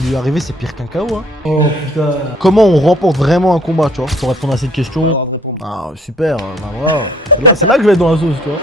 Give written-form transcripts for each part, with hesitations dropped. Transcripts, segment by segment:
qui lui est arrivé, c'est pire qu'un KO. Hein. Oh putain. Comment on remporte vraiment un combat, tu vois? Pour répondre à cette question. Alors, réponds. Ah, super, bah voilà. C'est là que je vais être dans la sauce, tu vois.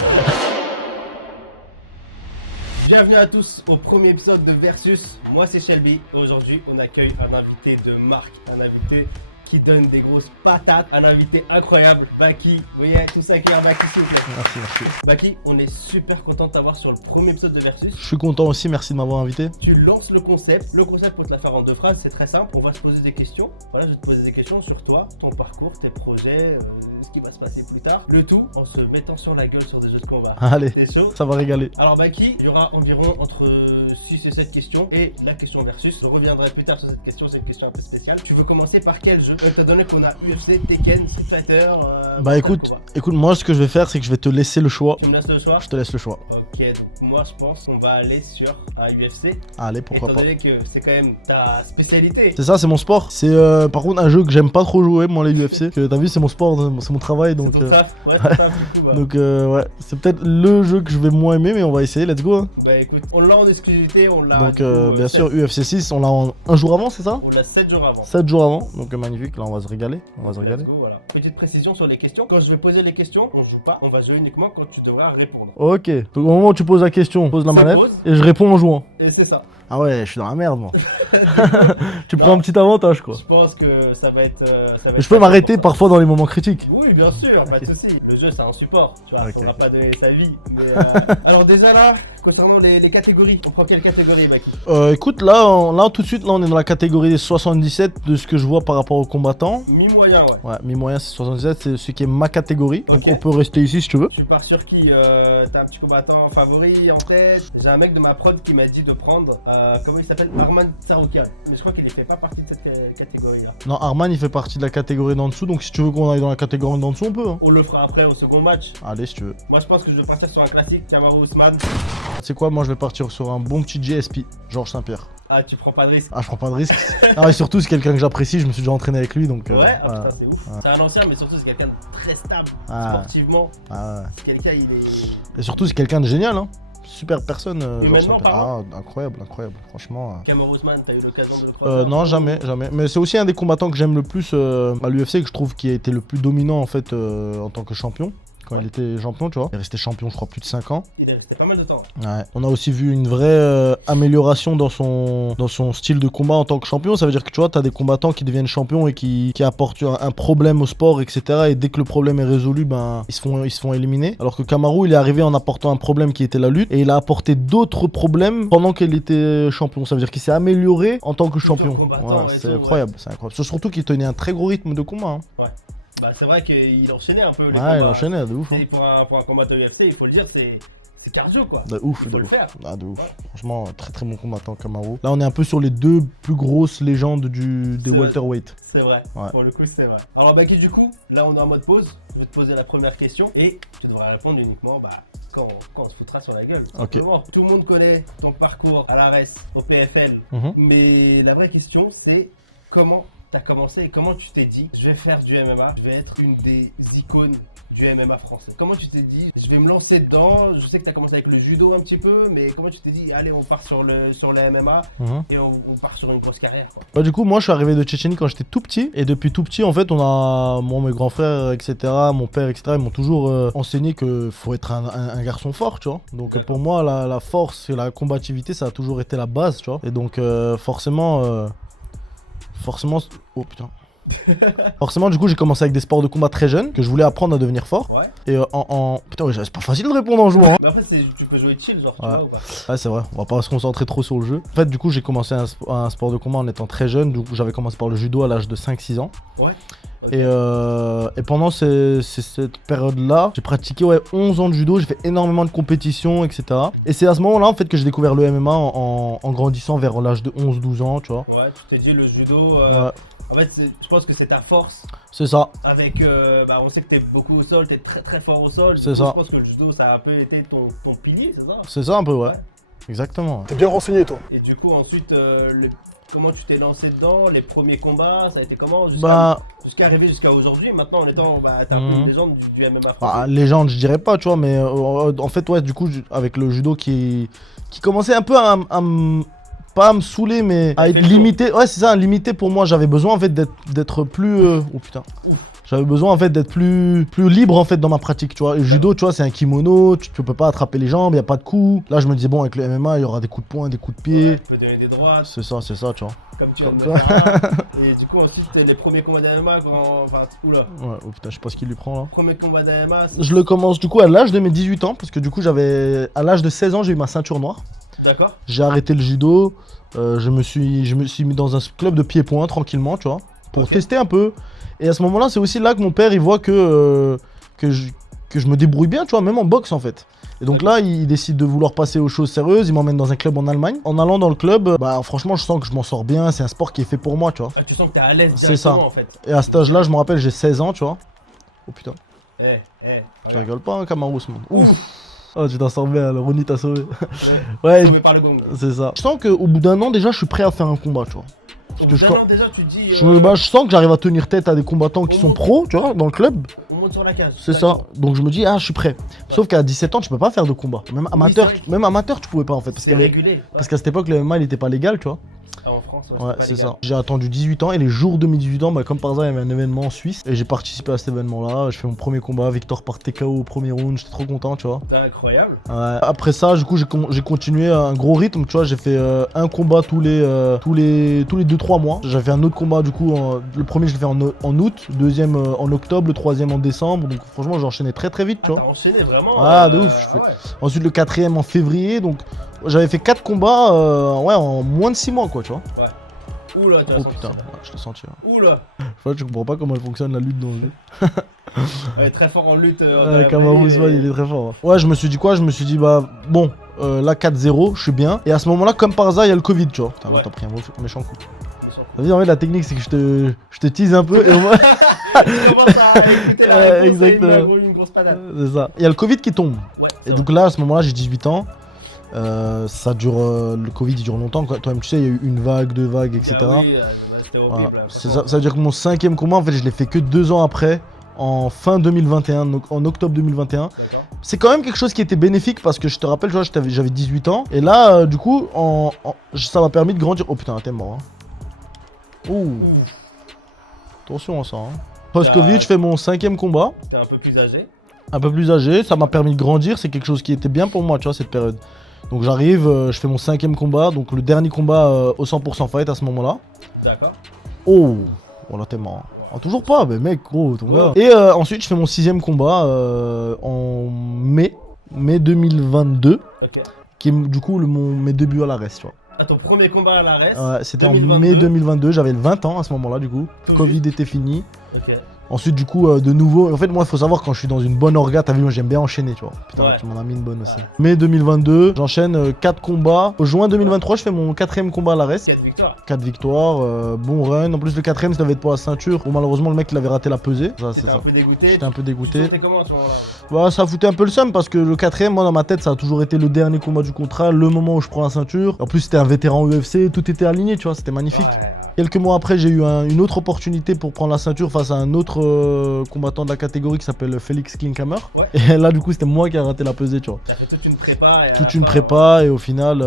Bienvenue à tous au premier épisode de Versus. Moi c'est Shelby. Aujourd'hui on accueille un invité de marque, un invité qui donne des grosses patates, un invité incroyable, Baki. Vous voyez, tout ça accueillir Baki s'il vous plaît. Merci. Baki, on est super content de t'avoir sur le premier épisode de Versus. Je suis content aussi, merci de m'avoir invité. Tu lances le concept. Le concept, pour te la faire en 2 phrases, c'est très simple. On va se poser des questions. Voilà, je vais te poser des questions sur toi, ton parcours, tes projets, ce qui va se passer plus tard. Le tout en se mettant sur la gueule sur des jeux de combat. Allez, T'es chaud? ça va régaler. Alors Baki, il y aura environ entre 6 et 7 questions et la question versus. Je reviendrai plus tard sur cette question, c'est une question un peu spéciale. Tu veux commencer par quel jeu? Étant donné qu'on a UFC, Tekken, Street Fighter... Bah écoute, moi ce que je vais faire c'est que je vais te laisser le choix. Tu me laisses le choix? Je te laisse le choix. Ok, donc moi je pense qu'on va aller sur un UFC. Allez, pourquoi étant pas. donné que c'est quand même ta spécialité. C'est ça, c'est mon sport. C'est par contre un jeu que j'aime pas trop jouer, moi les UFC. Que t'as vu, c'est mon sport, c'est mon travail donc. Ton taf, ouais, ton taf du coup, bah. Donc ouais, c'est peut-être le jeu que je vais moins aimer, mais on va essayer, let's go. Hein. Bah écoute, on l'a en exclusivité, on l'a. Donc du coup, bien 7 sûr, UFC 6, on l'a un jour avant, c'est ça? On l'a 7 jours avant. 7 jours avant, donc magnifique, là on va se régaler. Let's go, voilà. Petite précision sur les questions. Quand je vais poser les questions, on joue pas, on va jouer uniquement quand tu devras répondre. Ok, donc au moment où tu poses la question, pose la Ça manette pose. et je réponds en jouant. Et c'est ça. Ah ouais, je suis dans la merde moi. Tu prends un petit avantage quoi. Je pense que ça va être. Je peux m'arrêter parfois dans les moments critiques. Oui, bien sûr, pas de soucis. Le jeu, c'est un support. Tu vois, Ok, on n'a ok. pas donné sa vie. Mais, alors, déjà là, concernant les catégories, on prend quelle catégorie, Baki? Écoute, là tout de suite, là on est dans la catégorie des 77 de ce que je vois par rapport aux combattants. Mi-moyen, ouais. Ouais, mi-moyen c'est 77, c'est ce qui est ma catégorie. Donc Ok. on peut rester ici si tu veux. Tu pars sur qui? T'as un petit combattant favori en tête? J'ai un mec de ma prod qui m'a dit de prendre, comment il s'appelle? Arman Tsaroukian. Mais je crois qu'il ne fait pas partie de cette catégorie-là. Non, Arman il fait partie de la catégorie d'en dessous, donc si tu veux qu'on aille dans la catégorie d'en dessous, on peut. Hein. On le fera après au second match. Allez, si tu veux. Moi, je pense que je vais partir sur un classique, Kamaru Usman. Tu sais quoi, moi je vais partir sur un bon petit GSP, Georges Saint-Pierre. Ah, tu prends pas de risque. Ah, je prends pas de risque. Ah, et surtout, c'est quelqu'un que j'apprécie, je me suis déjà entraîné avec lui donc. Ouais, ah voilà. putain, c'est ouf. Ouais. C'est un ancien, mais surtout, c'est quelqu'un de très stable Ah. sportivement. Ah, ouais. C'est quelqu'un, il est. Et surtout, c'est quelqu'un de génial, hein. Super personne, Georges Humainement Saint-Pierre. parlant. Ah, incroyable, franchement. Kamaru Usman, t'as eu l'occasion de le croiser? Non, jamais. Mais c'est aussi un des combattants que j'aime le plus à l'UFC, que je trouve qui a été le plus dominant en fait en tant que champion. Quand il était champion, tu vois. Il est resté champion, je crois, plus de 5 ans. Il est resté pas mal de temps. Ouais. On a aussi vu une vraie amélioration dans son style de combat en tant que champion. Ça veut dire que tu vois, t'as des combattants qui deviennent champions et qui apportent un problème au sport, etc. Et dès que le problème est résolu, ben ils se font éliminer. Alors que Kamaru, il est arrivé en apportant un problème qui était la lutte et il a apporté d'autres problèmes pendant qu'il était champion. Ça veut dire qu'il s'est amélioré en tant que champion. combattant et C'est tout, incroyable, c'est incroyable. Surtout qu'il tenait un très gros rythme de combat. Hein. Ouais. Bah, c'est vrai qu'il enchaînait un peu les Ouais, combats. il enchaînait de ouf. Hein. Et pour un combattant UFC, il faut le dire, c'est cardio quoi. De ouf, Il faut le faire. Ah, de ouf. Ouais. Franchement, très bon combattant Kamaru. Là, on est un peu sur les deux plus grosses légendes des C'est vrai. welterweight. C'est vrai, Ouais. pour le coup c'est vrai. Alors Baki, du coup, là on est en mode pause, je vais te poser la première question et tu devras répondre uniquement quand on se foutra sur la gueule. tout Ok. simplement. Tout le monde connaît ton parcours à l'ARES, au PFL, Mhm. mais la vraie question c'est comment t'as commencé et comment tu t'es dit je vais faire du MMA, je vais être une des icônes du MMA français. Comment tu t'es dit je vais me lancer dedans? Je sais que t'as commencé avec le judo un petit peu, mais comment tu t'es dit allez on part sur le MMA Mhm. et on part sur une grosse carrière quoi. Bah, du coup, moi, je suis arrivé de Tchétchénie quand j'étais tout petit. Et depuis tout petit, en fait, moi, mes grands frères, etc., mon père, etc., ils m'ont toujours enseigné qu'il faut être un garçon fort, tu vois. Donc, pour moi, la force et la combativité, ça a toujours été la base, tu vois. Et donc, forcément. Oh putain. Forcément, du coup, j'ai commencé avec des sports de combat très jeunes, que je voulais apprendre à devenir fort. Ouais. Et Putain, ouais, c'est pas facile de répondre en jouant. Hein. Mais après, tu peux jouer chill, genre, tu Ouais. vois ou pas? Ouais, c'est vrai, on va pas se concentrer trop sur le jeu. En fait, du coup, j'ai commencé un sport de combat en étant très jeune. Donc, j'avais commencé par le judo à l'âge de 5-6 ans. Ouais. Et pendant cette période-là, j'ai pratiqué 11 ans de judo, j'ai fait énormément de compétitions, etc. Et c'est à ce moment-là, en fait, que j'ai découvert le MMA en grandissant vers l'âge de 11-12 ans, tu vois. Ouais, tu t'es dit le judo. Ouais, En fait, je pense que c'est ta force. c'est ça. Avec, on sait que t'es beaucoup au sol, t'es très fort au sol. C'est Du coup, ça. Je pense que le judo, ça a un peu été ton pilier, c'est ça? C'est ça un peu, ouais. Ouais. Exactement. T'es bien renseigné, toi. Et du coup, ensuite, comment tu t'es lancé dedans? Les premiers combats, ça a été comment? Jusqu'à arriver jusqu'à aujourd'hui. Maintenant, en étant, t'es un peu une légende du MMA français. Bah, légende, je dirais pas, tu vois, mais en fait, ouais, du coup, avec le judo qui commençait un peu à pas à me saouler, mais à être limité. Ouais, c'est ça, limité pour moi. J'avais besoin en fait d'être plus. Oh putain. Ouf. J'avais besoin en fait d'être plus libre en fait dans ma pratique, tu vois. Et le judo, tu vois, c'est un kimono, tu peux pas attraper les jambes, y a pas de coups. Là, je me disais, bon, avec le MMA, il y aura des coups de poing, des coups de pied. Ouais, tu peux donner des droites. C'est ça, tu vois. Comme tu viens de me faire là. Et du coup, ensuite, les premiers combats d'AMA, enfin, oula. Ouais, oh putain, je sais pas ce qu'il lui prend là. Premier combat d'AMA. Je le commence du coup à l'âge de mes 18 ans, parce que du coup, à l'âge de 16 ans, j'ai eu ma ceinture noire. D'accord. J'ai arrêté le judo, je me suis mis dans un club de pied-point tranquillement, tu vois, pour tester un peu. Et à ce moment-là, c'est aussi là que mon père, il voit que je me débrouille bien, tu vois, même en boxe en fait. Et donc là, il décide de vouloir passer aux choses sérieuses, il m'emmène dans un club en Allemagne. En allant dans le club, bah franchement, je sens que je m'en sors bien, c'est un sport qui est fait pour moi, tu vois. Ah, tu sens que t'es à l'aise C'est ça. directement en fait. Et à cet âge-là, je me rappelle, j'ai 16 ans, tu vois. Oh putain, tu Regarde. rigoles pas, hein, Camarous, man. Ouf. Oh, tu t'en sors bien, le Ronnie t'a sauvé. Ouais, Sauvé par le gong. c'est ça. Je sens qu'au bout d'un an, déjà, je suis prêt à faire un combat, tu vois. Au que bout je d'un an, déjà, tu te dis. Je sens que j'arrive à tenir tête à des combattants qui sont pros, tu vois, dans le club. On monte sur la case. C'est ça. Donc je me dis, ah, je suis prêt. Sauf qu'à 17 ans, tu peux pas faire de combat. Même amateur, tu pouvais pas en fait. C'est régulé. Parce qu'à cette époque, le MMA, il était pas légal, tu vois. Ah, en France, Ouais, c'est ça. J'ai attendu 18 ans et les jours de mes 18 ans, bah, comme par hasard, il y avait un événement en Suisse et j'ai participé à cet événement-là. Je fais mon premier combat, victoire par TKO au premier round, j'étais trop content, tu vois. C'est incroyable. Ouais. Après ça, du coup, j'ai continué à un gros rythme, tu vois. J'ai fait un combat tous les 2-3 mois. J'ai fait un autre combat, du coup, le premier, je l'ai fait en août, le deuxième en octobre, le troisième en décembre. Donc franchement, j'ai enchaîné très très vite, tu vois. T'as enchaîné vraiment. Ah, de ouf. Ensuite, le quatrième en février, donc j'avais fait 4 combats en moins de 6 mois, quoi, tu vois. Ouais. Oula, tu as Oh senti putain, ça. ouais, je l'ai senti. Ouais. Oula. Je comprends pas comment elle fonctionne la lutte dans le jeu. Ouais, très fort en lutte. Camarous, il est très fort. Ouais, je me suis dit quoi? Je me suis dit, bah bon, là 4-0, je suis bien. Et à ce moment-là, comme par hasard, il y a le Covid, tu vois. Putain, là, t'as pris un méchant coup. Vas-y, en fait, la technique, c'est que je te tease un peu et on va. Tu commences à écouter la réponse, exactement. une grosse patate. C'est ça. Il y a le Covid qui tombe. Ouais, Et donc là, à ce moment-là, j'ai 18 ans. Ça dure, le Covid il dure longtemps. Toi-même, tu sais, il y a eu une vague, 2 vagues, etc. Ah oui, c'était horrible. Voilà. Ça veut dire que mon 5e combat, en fait, je l'ai fait que 2 ans après, en fin 2021, donc en octobre 2021. D'accord. C'est quand même quelque chose qui était bénéfique parce que je te rappelle, tu vois, j'avais 18 ans. Et là, du coup, ça m'a permis de grandir. Oh putain, t'es mort. Hein. Ouh. Attention à ça. Hein. Post-Covid, je fais mon 5e combat. T'es un peu plus âgé. Un peu plus âgé, ça m'a permis de grandir. C'est quelque chose qui était bien pour moi, tu vois, cette période. Donc j'arrive, je fais mon 5e combat, donc le dernier combat au 100% fight à ce moment-là. D'accord. Oh, là t'es mort. Ah, toujours pas, mais mec, gros, ton gars. Et ensuite, je fais mon 6e combat en mai 2022, qui est du coup mes débuts à la reste, tu vois. Ah, ton premier combat à l'arrêt. Ouais, c'était en mai 2022, j'avais 20 ans à ce moment-là, du coup. Le Covid était fini. Ok. Ensuite, du coup, de nouveau, en fait, moi, il faut savoir, quand je suis dans une bonne orga, t'as vu, moi, j'aime bien enchaîner, tu vois. Putain, Ouais. tu m'en as mis une bonne aussi. Mai 2022, j'enchaîne 4 combats. Au juin 2023, je fais mon 4e combat à l'arrêt. 4 victoires. 4 victoires, bon run. En plus, le 4e, ça devait être pour la ceinture. Bon, malheureusement, le mec, il avait raté la pesée. Ça, c'est T'étais ça. un peu dégoûté. J'étais un peu dégoûté. Tu sentais comment à ce moment-là? Bah, ça foutait un peu le seum parce que le 4e, moi, dans ma tête, ça a toujours été le dernier combat du contrat, le moment où je prends la ceinture. En plus, c'était un vétéran UFC, tout était aligné, tu vois, c'était magnifique. Ouais. Quelques mois après, j'ai eu une autre opportunité pour prendre la ceinture face à un autre combattant de la catégorie qui s'appelle Félix Klinkhammer. Ouais. Et là, du coup, c'était moi qui ai raté la pesée, tu vois. T'as fait toute une prépa. Toute une prépa, et au final,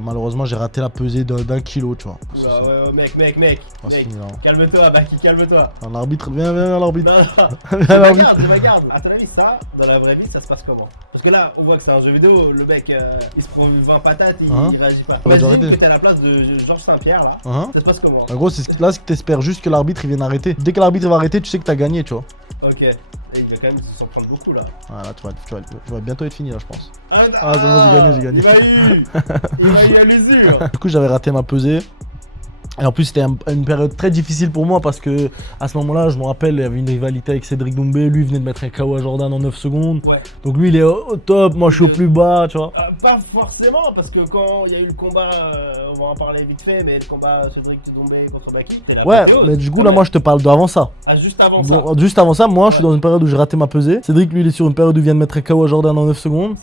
malheureusement, j'ai raté la pesée d'1 kilo, tu vois. Oula, ouais, mec. Oh, c'est fini, là. Calme-toi, Baki, calme-toi. L'arbitre, viens, l'arbitre. Non, Viens, l'arbitre. je me garde. À ton avis, ça, dans la vraie vie, ça se passe comment? Parce que là, on voit que c'est un jeu vidéo, le mec, il se prend 20 patates, il réagit pas. Imagine que t'es à la place de Georges Saint-Pierre, là. Ça se passe comment? En gros, là, c'est que t'espères juste que l'arbitre il vienne arrêter. Dès que l'arbitre va arrêter, tu sais que t'as gagné, tu vois. Ok. Et il va quand même s'en prendre beaucoup, là. Voilà, tu vas bientôt être fini, là, je pense. Ah, c'est bon, j'ai gagné. Il m'a eu à l'usure. Du coup, j'avais raté ma pesée. Et en plus, c'était une période très difficile pour moi parce que à ce moment-là, je me rappelle, il y avait une rivalité avec Cédric Doumbé. Lui, il venait de mettre un KO à Jordan en 9 secondes. Ouais. Donc lui, il est au top, moi je suis au plus bas, tu vois. Pas forcément, parce que quand il y a eu le combat, on va en parler vite fait, mais le combat Cédric Doumbé contre Baki, c'était la période, mais du coup, là, moi je te parle d'avant ça. Ah, juste avant ça. Juste avant ça, moi je suis dans une période où j'ai raté ma pesée. Cédric, lui, il est sur une période où il vient de mettre un KO à Jordan en 9 secondes.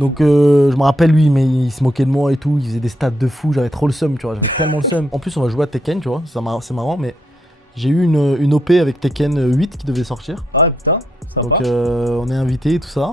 Donc je me rappelle lui, mais il se moquait de moi et tout, il faisait des stats de fou, j'avais trop le seum, tu vois, j'avais tellement le seum. En plus on va jouer à Tekken, tu vois, c'est marrant, mais j'ai eu une OP avec Tekken 8 qui devait sortir. Ah putain, Sympa. Donc on est invité, tout ça.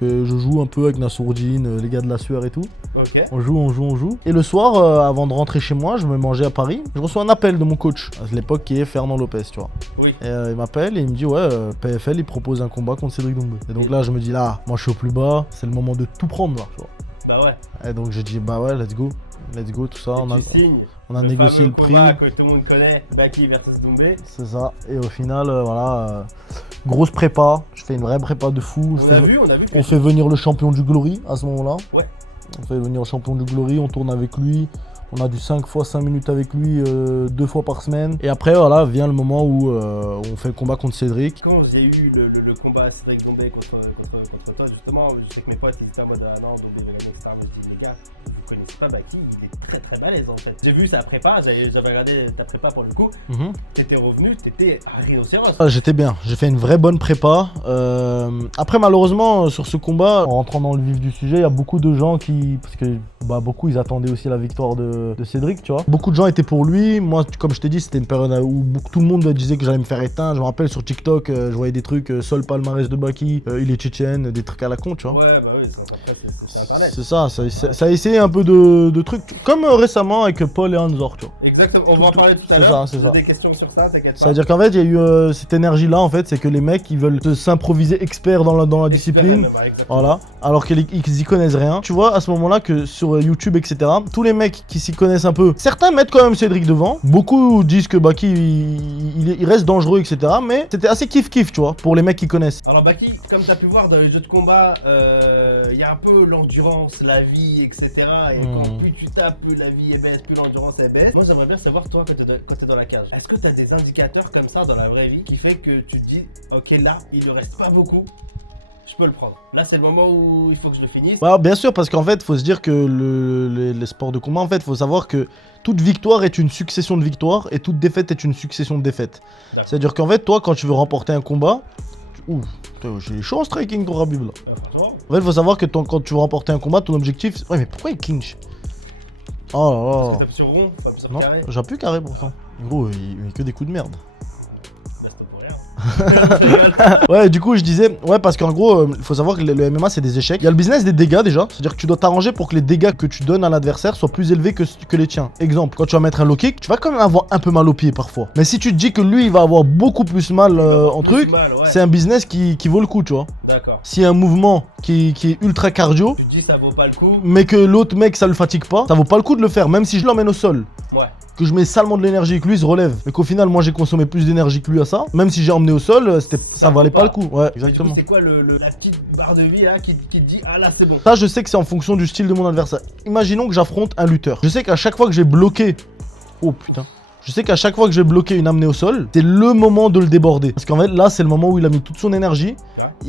Je joue un peu avec Nassourdine, les gars de la sueur et tout. Ok. On joue. Et le soir, avant de rentrer chez moi, je me mangeais à Paris. Je reçois un appel de mon coach, à l'époque qui est Fernand Lopez, tu vois. Oui. Et il m'appelle et il me dit ouais, PFL il propose un combat contre Cédric Doumbé. Et donc là je me dis là, moi je suis au plus bas, c'est le moment de tout prendre là, tu vois. Bah ouais. Et donc j'ai dit bah ouais, let's go, tout ça. Et tu signes On a négocié le prix. Combat que tout le monde connaît, Baki versus Doumbé. C'est ça. Et au final, voilà, grosse prépa. Je fais une vraie prépa de fou. On a vu. On fait venir le champion du Glory à ce moment-là. Ouais. On fait venir le champion du Glory, on tourne avec lui. On a du 5 fois 5 minutes avec lui 2 fois par semaine. Et après, voilà, vient le moment où on fait le combat contre Cédric. Quand j'ai eu le combat Cédric Doumbé contre toi, justement, je sais que mes potes ils étaient en mode ah non, Doumbé va gagner, etc. Je me dis, les gars, vous connaissez pas Baki, il est très très balèze en fait. J'ai vu sa prépa, j'avais regardé ta prépa pour le coup. T'étais revenu, t'étais un rhinocéros. Ah, j'étais bien, j'ai fait une vraie bonne prépa. Après, malheureusement, sur ce combat, en rentrant dans le vif du sujet, il y a beaucoup de gens qui. Parce que beaucoup ils attendaient aussi la victoire de Cédric, tu vois. Beaucoup de gens étaient pour lui. Moi, comme je t'ai dit, c'était une période où tout le monde disait que j'allais me faire éteindre. Je me rappelle sur TikTok, je voyais des trucs, seul palmarès de Baki, il est tchétchène, des trucs à la con, tu vois. Ouais, bah oui, c'est internet. C'est ça a essayé un peu de trucs, comme récemment avec Paul et Hanzor, tu vois. Exactement, on va en parler tout à l'heure. C'est ça. Des questions sur ça, t'inquiète pas. C'est-à-dire qu'en fait, il y a eu cette énergie-là, en fait, c'est que les mecs, ils veulent s'improviser experts dans la discipline. Voilà. Alors qu'ils y connaissent rien. Tu vois, à ce moment-là, que sur YouTube, etc., tous les mecs qui s'y connaissent un peu, certains mettent quand même Cédric devant. Beaucoup disent que Baki, il reste dangereux, etc. Mais c'était assez kiff-kiff, tu vois, pour les mecs qui connaissent. Alors Baki, comme tu as pu voir dans les jeux de combat, il y a un peu l'endurance, la vie, etc. Et quand plus tu tapes, plus la vie est baisse, plus l'endurance est baisse. Moi, j'aimerais bien savoir, toi, quand t'es dans la cage, est-ce que tu as des indicateurs comme ça dans la vraie vie qui fait que tu te dis, ok, là, il ne reste pas beaucoup, je peux le prendre. Là, c'est le moment où il faut que je le finisse. Bah, bien sûr, parce qu'en fait, il faut se dire que les sports de combat, en fait, il faut savoir que toute victoire est une succession de victoires et toute défaite est une succession de défaites. C'est-à-dire qu'en fait, toi, quand tu veux remporter un combat, ouh, j'ai chaud en striking ton Rabib là. En fait, il faut savoir que quand tu veux remporter un combat, ton objectif. Ouais, mais pourquoi il clinch? Oh là là. Parce que tu tapes sur rond, pas sur non, carré. j'appuie carré pourtant. Gros, il met que des coups de merde. Bah, c'est pour rien. Ouais, du coup, je disais, ouais, parce qu'en gros, il faut savoir que le MMA c'est des échecs. Il y a le business des dégâts déjà, c'est-à-dire que tu dois t'arranger pour que les dégâts que tu donnes à l'adversaire soient plus élevés que les tiens. Exemple, quand tu vas mettre un low kick, tu vas quand même avoir un peu mal au pied parfois. Mais si tu te dis que lui il va avoir beaucoup plus mal en truc, Ouais. c'est un business qui vaut le coup, tu vois. D'accord. Si un mouvement qui est ultra cardio, Tu te dis ça vaut pas le coup. mais que l'autre mec ça le fatigue pas, ça vaut pas le coup de le faire, même si je l'emmène au sol. Ouais. Que je mets salement de l'énergie et que lui il se relève, mais qu'au final moi j'ai consommé plus d'énergie que lui à ça, même si j'ai emmené au sol, ça valait pas le coup. Ouais, exactement. C'est quoi la petite barre de vie là qui te dit ah là c'est bon. Ça je sais que c'est en fonction du style de mon adversaire. Imaginons que j'affronte un lutteur. Je sais qu'à chaque fois que j'ai bloqué... Oh putain. Je sais qu'à chaque fois que j'ai bloqué une amenée au sol, c'est le moment de le déborder. Parce qu'en fait là c'est le moment où il a mis toute son énergie.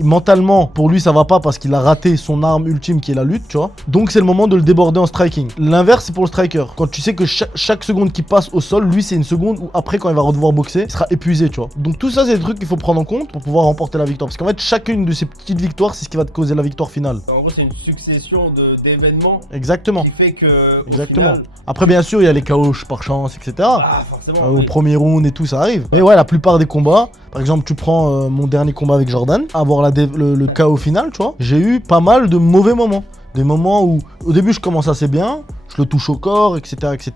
Mentalement, pour lui ça va pas parce qu'il a raté son arme ultime qui est la lutte, tu vois. Donc c'est le moment de le déborder en striking. L'inverse c'est pour le striker. Quand tu sais que chaque seconde qui passe au sol, lui c'est une seconde où après quand il va redevoir boxer, il sera épuisé, tu vois. Donc tout ça c'est des trucs qu'il faut prendre en compte pour pouvoir remporter la victoire. Parce qu'en fait chacune de ces petites victoires c'est ce qui va te causer la victoire finale. En gros c'est une succession d'événements. Exactement. Qui fait que Exactement. Final... Après bien sûr il y a les KO par chance, etc. Ah forcément. Au premier round et tout ça arrive. Mais ouais la plupart des combats, par exemple tu prends mon dernier combat avec Jordan, avoir le KO final, tu vois, j'ai eu pas mal de mauvais moments. Des moments où au début je commence assez bien, je le touche au corps, etc. etc.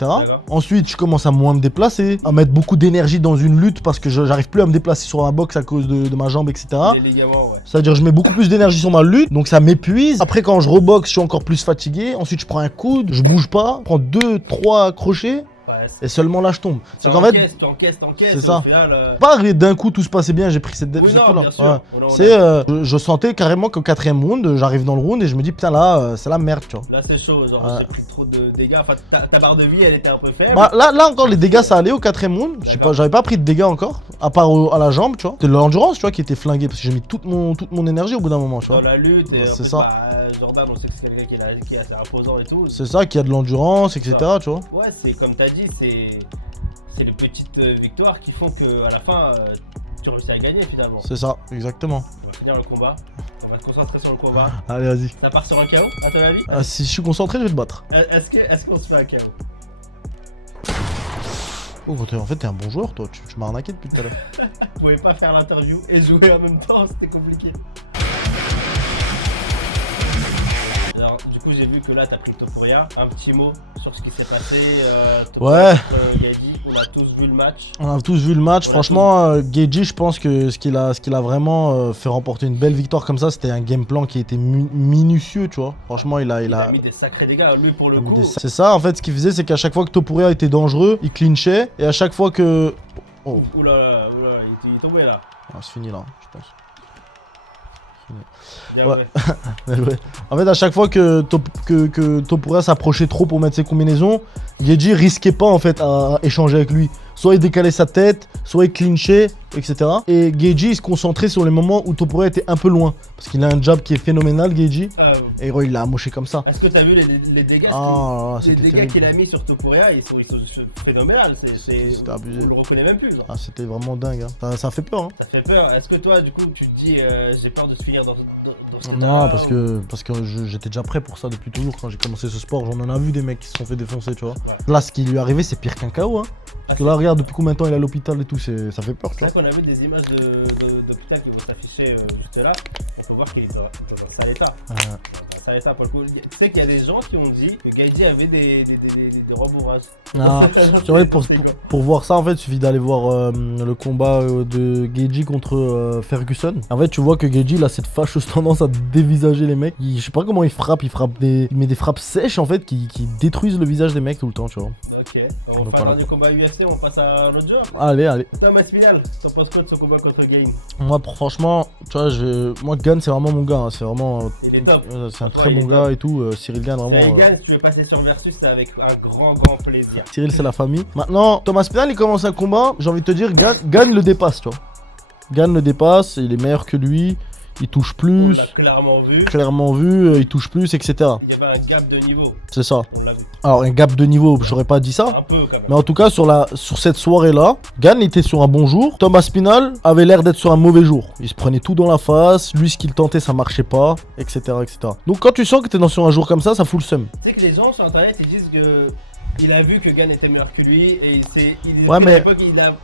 Ensuite je commence à moins me déplacer, à mettre beaucoup d'énergie dans une lutte parce que j'arrive plus à me déplacer sur ma boxe à cause de ma jambe, etc. Les ligaments, ouais. C'est-à-dire je mets beaucoup plus d'énergie sur ma lutte, donc ça m'épuise. Après quand je reboxe, je suis encore plus fatigué. Ensuite je prends un coude, je bouge pas, je prends 2-3 crochets. Et seulement là je tombe. Tu encaisses. C'est ça. Final, Pas d'un coup tout se passait bien, j'ai pris cette oui, coup là. Ouais. C'est je sentais carrément qu'au 4ème round, j'arrive dans le round et je me dis putain là c'est la merde, tu vois. Là c'est chaud, genre j'ai pris trop de dégâts. Enfin ta barre de vie elle était un peu faible. Bah là encore les dégâts ça allait au 4ème round. Je sais pas, j'avais pas pris de dégâts encore, à part à la jambe, tu vois. C'était l'endurance, tu vois, qui était flinguée parce que j'ai mis toute mon énergie au bout d'un moment, tu vois. Dans la lutte et c'est ça. Jordan on sait que c'est quelqu'un qui est assez imposant et tout. C'est ça, qui a de l'endurance, etc. Tu vois. Ouais, c'est comme t'as dit, c'est les petites victoires qui font que à la fin tu réussis à gagner finalement. C'est ça, exactement. On va finir le combat. On va se concentrer sur le combat. Allez, vas-y. Ça part sur un KO à ton avis? Si je suis concentré, je vais te battre. Est-ce qu'on se fait un KO? Oh, en fait, t'es un bon joueur, toi. Tu m'as arnaqué depuis tout à l'heure. Vous pouvez pas faire l'interview et jouer en même temps, c'était compliqué. Alors, du coup, j'ai vu que là, t'as pris Topuria. Un petit mot sur ce qui s'est passé. Ouais. Geji, on a tous vu le match. On a tous vu le match. Franchement, Geji, je pense que ce qu'il a vraiment fait remporter une belle victoire comme ça, c'était un game plan qui était minutieux, tu vois. Franchement, il a mis des sacrés dégâts. Lui, pour le coup. C'est ça, en fait, ce qu'il faisait, c'est qu'à chaque fois que Topuria était dangereux, il clinchait. Et à chaque fois que. Oh. Oula, il est tombé là. Ah, c'est fini là, je pense. Bien ouais. Ouais. En fait, à chaque fois que Topuria s'approchait trop pour mettre ses combinaisons, Geji risquait pas en fait à échanger avec lui. Soit il décalait sa tête, soit il clinchait, etc. Et Geji il se concentrait sur les moments où Topuria était un peu loin. Parce qu'il a un jab qui est phénoménal, Geji. Et il l'a amoché comme ça. Est-ce que t'as vu les dégâts les dégâts qu'il a mis sur Topuria, ils sont phénoménals. C'était abusé. On le reconnaît même plus. Genre. Ah, c'était vraiment dingue. Hein. Ça fait peur. Hein. Ça fait peur. Est-ce que toi, du coup, tu te dis, j'ai peur de se finir dans ce Non, parce que j'étais déjà prêt pour ça depuis toujours. Quand j'ai commencé ce sport, j'en ai vu des mecs qui se sont fait défoncer, tu vois. Ouais. Là, ce qui lui est arrivé, c'est pire qu'un KO. Hein. Parce que là, regarde, depuis combien de temps il est à l'hôpital et tout, ça fait peur, tu vois. C'est vrai qu'on a vu des images d'hôpital qui vont s'afficher juste là. On peut voir qu'il est dans un sale état. Sale état pour le coup. Tu sais qu'il y a des gens qui ont dit que Geji avait des rembourrages. Ah, c'est vrai, pour voir ça, en fait, il suffit d'aller voir le combat de Geji contre Ferguson. En fait, tu vois que Geji, il a cette fâcheuse tendance à dévisager les mecs. Je sais pas comment il met des frappes sèches, en fait, qui détruisent le visage des mecs tout le temps, tu vois. Ok, on va faire du combat UFC, on passe à un autre joueur. Allez. Thomas Spinal, t'en penses quoi de son combat contre Gane? Moi, franchement, tu vois, moi, Gane, c'est vraiment mon gars. Hein. C'est vraiment. Il est top. C'est un très bon gars et tout. Cyril Gane, vraiment. Cyril Gane, si tu veux passer sur Versus, c'est avec un grand plaisir. Cyril, c'est la famille. Maintenant, Thomas Spinal, il commence un combat. J'ai envie de te dire, Gane le dépasse, tu vois. Gane le dépasse, il est meilleur que lui. Il touche plus. On l'a clairement vu, il touche plus, etc. Il y avait un gap de niveau. C'est ça. On l'a vu. Alors, un gap de niveau, j'aurais pas dit ça. Un peu quand même. Mais en tout cas, sur cette soirée-là, Gane était sur un bon jour. Thomas Spinal avait l'air d'être sur un mauvais jour. Il se prenait tout dans la face. Lui, ce qu'il tentait, ça marchait pas, etc., etc. Donc, quand tu sens que t'es sur un jour comme ça fout le seum. Tu sais que les gens sur internet, ils disent que. Il a vu que Gane était meilleur que lui et à l'époque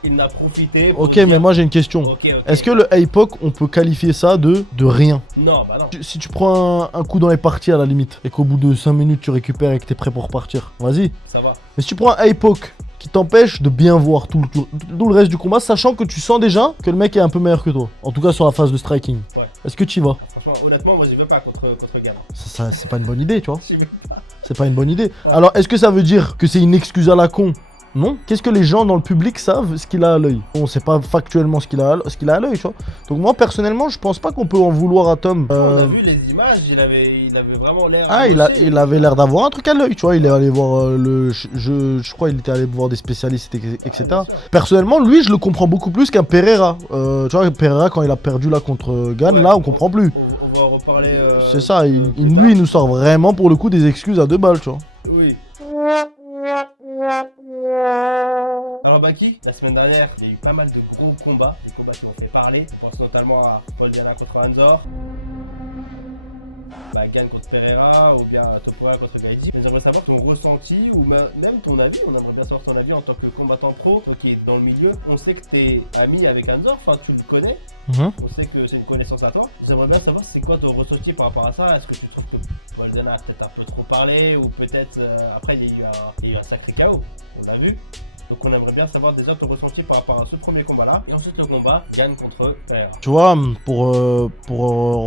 il a profité. Ok, mais moi j'ai une question. Okay. Est-ce que le APOC, on peut qualifier ça de rien? Non, bah non. Si tu prends un coup dans les parties à la limite et qu'au bout de 5 minutes tu récupères et que t'es prêt pour repartir, vas-y. Ça va. Mais si tu prends un APOC qui t'empêche de bien voir tout le reste du combat, sachant que tu sens déjà que le mec est un peu meilleur que toi. En tout cas sur la phase de striking. Ouais. Est-ce que tu y vas? Franchement, honnêtement, moi j'y vais pas contre Gane. Ça c'est pas une bonne idée, tu vois. J'y vais pas. C'est pas une bonne idée. Ouais. Alors, est-ce que ça veut dire que c'est une excuse à la con? Non. Qu'est-ce que les gens dans le public savent ce qu'il a à l'œil? On sait pas factuellement ce qu'il a à l'œil, tu vois. Donc moi personnellement, je pense pas qu'on peut en vouloir à Tom. On a vu les images, il avait vraiment l'air. Ah, il avait l'air d'avoir un truc à l'œil, tu vois. Il est allé voir je crois il était allé voir des spécialistes, etc. Personnellement, lui, je le comprends beaucoup plus qu'un Pereira. Tu vois, Pereira quand il a perdu là contre Gane, ouais, là on comprend plus. On va en reparler. C'est ça. Lui, il nous sort vraiment pour le coup des excuses à 2 balles, tu vois. Oui. Alors Baki, la semaine dernière, il y a eu pas mal de gros combats, des combats qui ont fait parler. On pense notamment à Paul Diana contre Anzor, Gane contre Pereira ou bien Topuria contre Geji. Mais j'aimerais savoir ton ressenti ou même ton avis. On aimerait bien savoir ton avis en tant que combattant pro, toi qui est dans le milieu. On sait que t'es ami avec Anzor, enfin tu le connais. On sait que c'est une connaissance à toi. J'aimerais bien savoir c'est quoi ton ressenti par rapport à ça. Est-ce que tu trouves que Paul Diana a peut-être un peu trop parlé ou peut-être après il y a eu un sacré chaos, on l'a vu. Donc on aimerait bien savoir déjà ton ressenti par rapport à ce premier combat-là. Et ensuite le combat, Gane contre Pereira. Tu vois, pour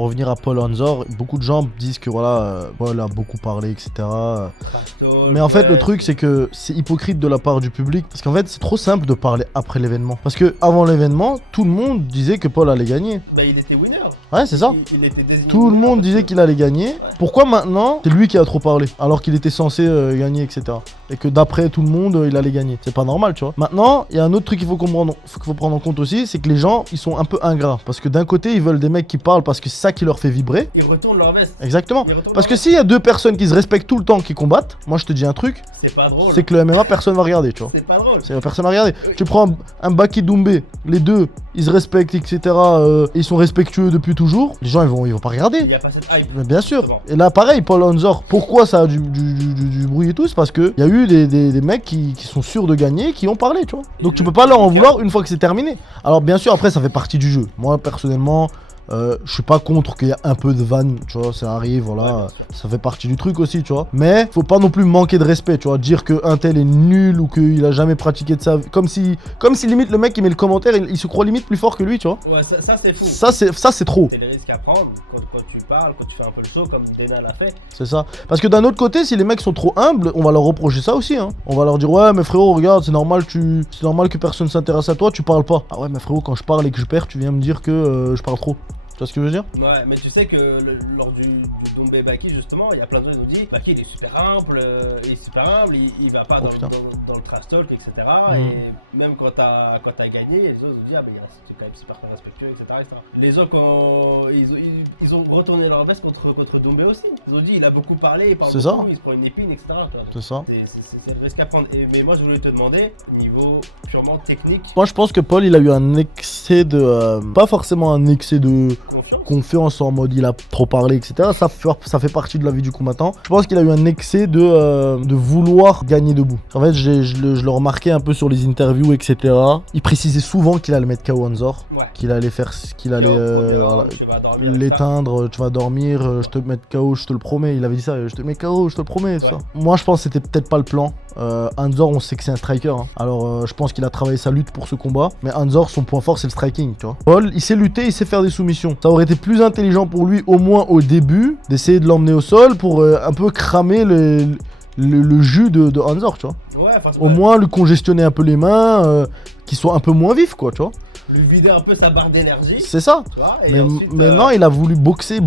revenir à Paul Anzor, beaucoup de gens disent que voilà, Paul a beaucoup parlé, etc. Mais en fait, le truc, c'est que c'est hypocrite de la part du public. Parce qu'en fait, c'est trop simple de parler après l'événement. Parce que avant l'événement, tout le monde disait que Paul allait gagner. Bah il était winner. Ouais, c'est ça. Il était désigné. Tout le monde disait qu'il allait gagner. Ouais. Pourquoi maintenant, c'est lui qui a trop parlé alors qu'il était censé gagner, etc. Et que d'après tout le monde, il allait gagner. C'est pas normal, tu vois. Maintenant, il y a un autre truc qu'il faut prendre en compte aussi, c'est que les gens, ils sont un peu ingrats. Parce que d'un côté, ils veulent des mecs qui parlent parce que c'est ça qui leur fait vibrer. Ils retournent leur veste. Exactement. Parce que s'il y a 2 personnes qui se respectent tout le temps, qui combattent, moi je te dis un truc. C'est pas drôle. C'est que le MMA, personne va regarder, tu vois. C'est pas drôle. Personne va regarder. Tu prends un Baki Doumbé, les deux, ils se respectent, etc. Ils sont respectueux depuis toujours. Les gens, ils vont pas regarder. Il y a pas cette hype. Mais bien sûr. Et là, pareil, Paul Anzor, pourquoi ça a du bruit et tout? C'est parce que il y a eu des mecs qui sont sûrs de gagner gagné qui ont parlé, tu vois. Donc tu peux pas leur en vouloir une fois que c'est terminé. Alors bien sûr, après, ça fait partie du jeu. Moi, personnellement, je suis pas contre qu'il y ait un peu de vanne, tu vois, ça arrive, voilà, ça fait partie du truc aussi, tu vois. Mais faut pas non plus manquer de respect, tu vois, dire que un tel est nul ou qu'il a jamais pratiqué de ça, comme si limite le mec qui met le commentaire, il se croit limite plus fort que lui, tu vois. Ouais, ça c'est fou. Ça c'est trop. C'est les risques à prendre quand tu parles, quand tu fais un peu le show comme Dana l'a fait. C'est ça. Parce que d'un autre côté, si les mecs sont trop humbles, on va leur reprocher ça aussi, hein. On va leur dire ouais, mais frérot, regarde, c'est normal que personne s'intéresse à toi, tu parles pas. Ah ouais, mais frérot, quand je parle et que je perds, tu viens me dire que je parle trop. Tu vois ce que je veux dire? Ouais, mais tu sais que lors du Doumbé Baki, justement, il y a plein de gens qui nous disent Baki il est super humble, il va pas dans le trash talk, etc. Et même quand t'as gagné, les autres nous disent ah, mais c'est quand même super respectueux, etc. Les autres, quand ils ont retourné leur veste contre Doumbé aussi. Ils ont dit il a beaucoup parlé, il parle beaucoup, il se prend une épine, etc. C'est ça. C'est le risque à prendre. Mais moi, je voulais te demander, niveau purement technique. Moi, je pense que Paul, il a eu un excès de. Pas forcément un excès de. Confiance en mode il a trop parlé, etc. Ça fait partie de la vie du combattant. Je pense qu'il a eu un excès de vouloir gagner debout. En fait, je le remarquais un peu sur les interviews, etc. Il précisait souvent qu'il allait mettre KO Anzor, qu'il allait l'éteindre, tu vas dormir, je te mets KO, je te le promets. Il avait dit ça, je te mets KO, je te le promets. Ça. Moi, je pense que c'était peut-être pas le plan. Anzor, on sait que c'est un striker, hein. Alors je pense qu'il a travaillé sa lutte pour ce combat, mais Anzor, son point fort c'est le striking, tu vois. Paul, il sait lutter, il sait faire des soumissions. Ça aurait été plus intelligent pour lui, au moins au début, d'essayer de l'emmener au sol pour un peu cramer le jus de Anzor, tu vois. Au moins lui congestionner un peu les mains, qu'il soit un peu moins vif, quoi, tu vois. Lui vider un peu sa barre d'énergie. C'est ça. Mais maintenant, il a voulu boxer.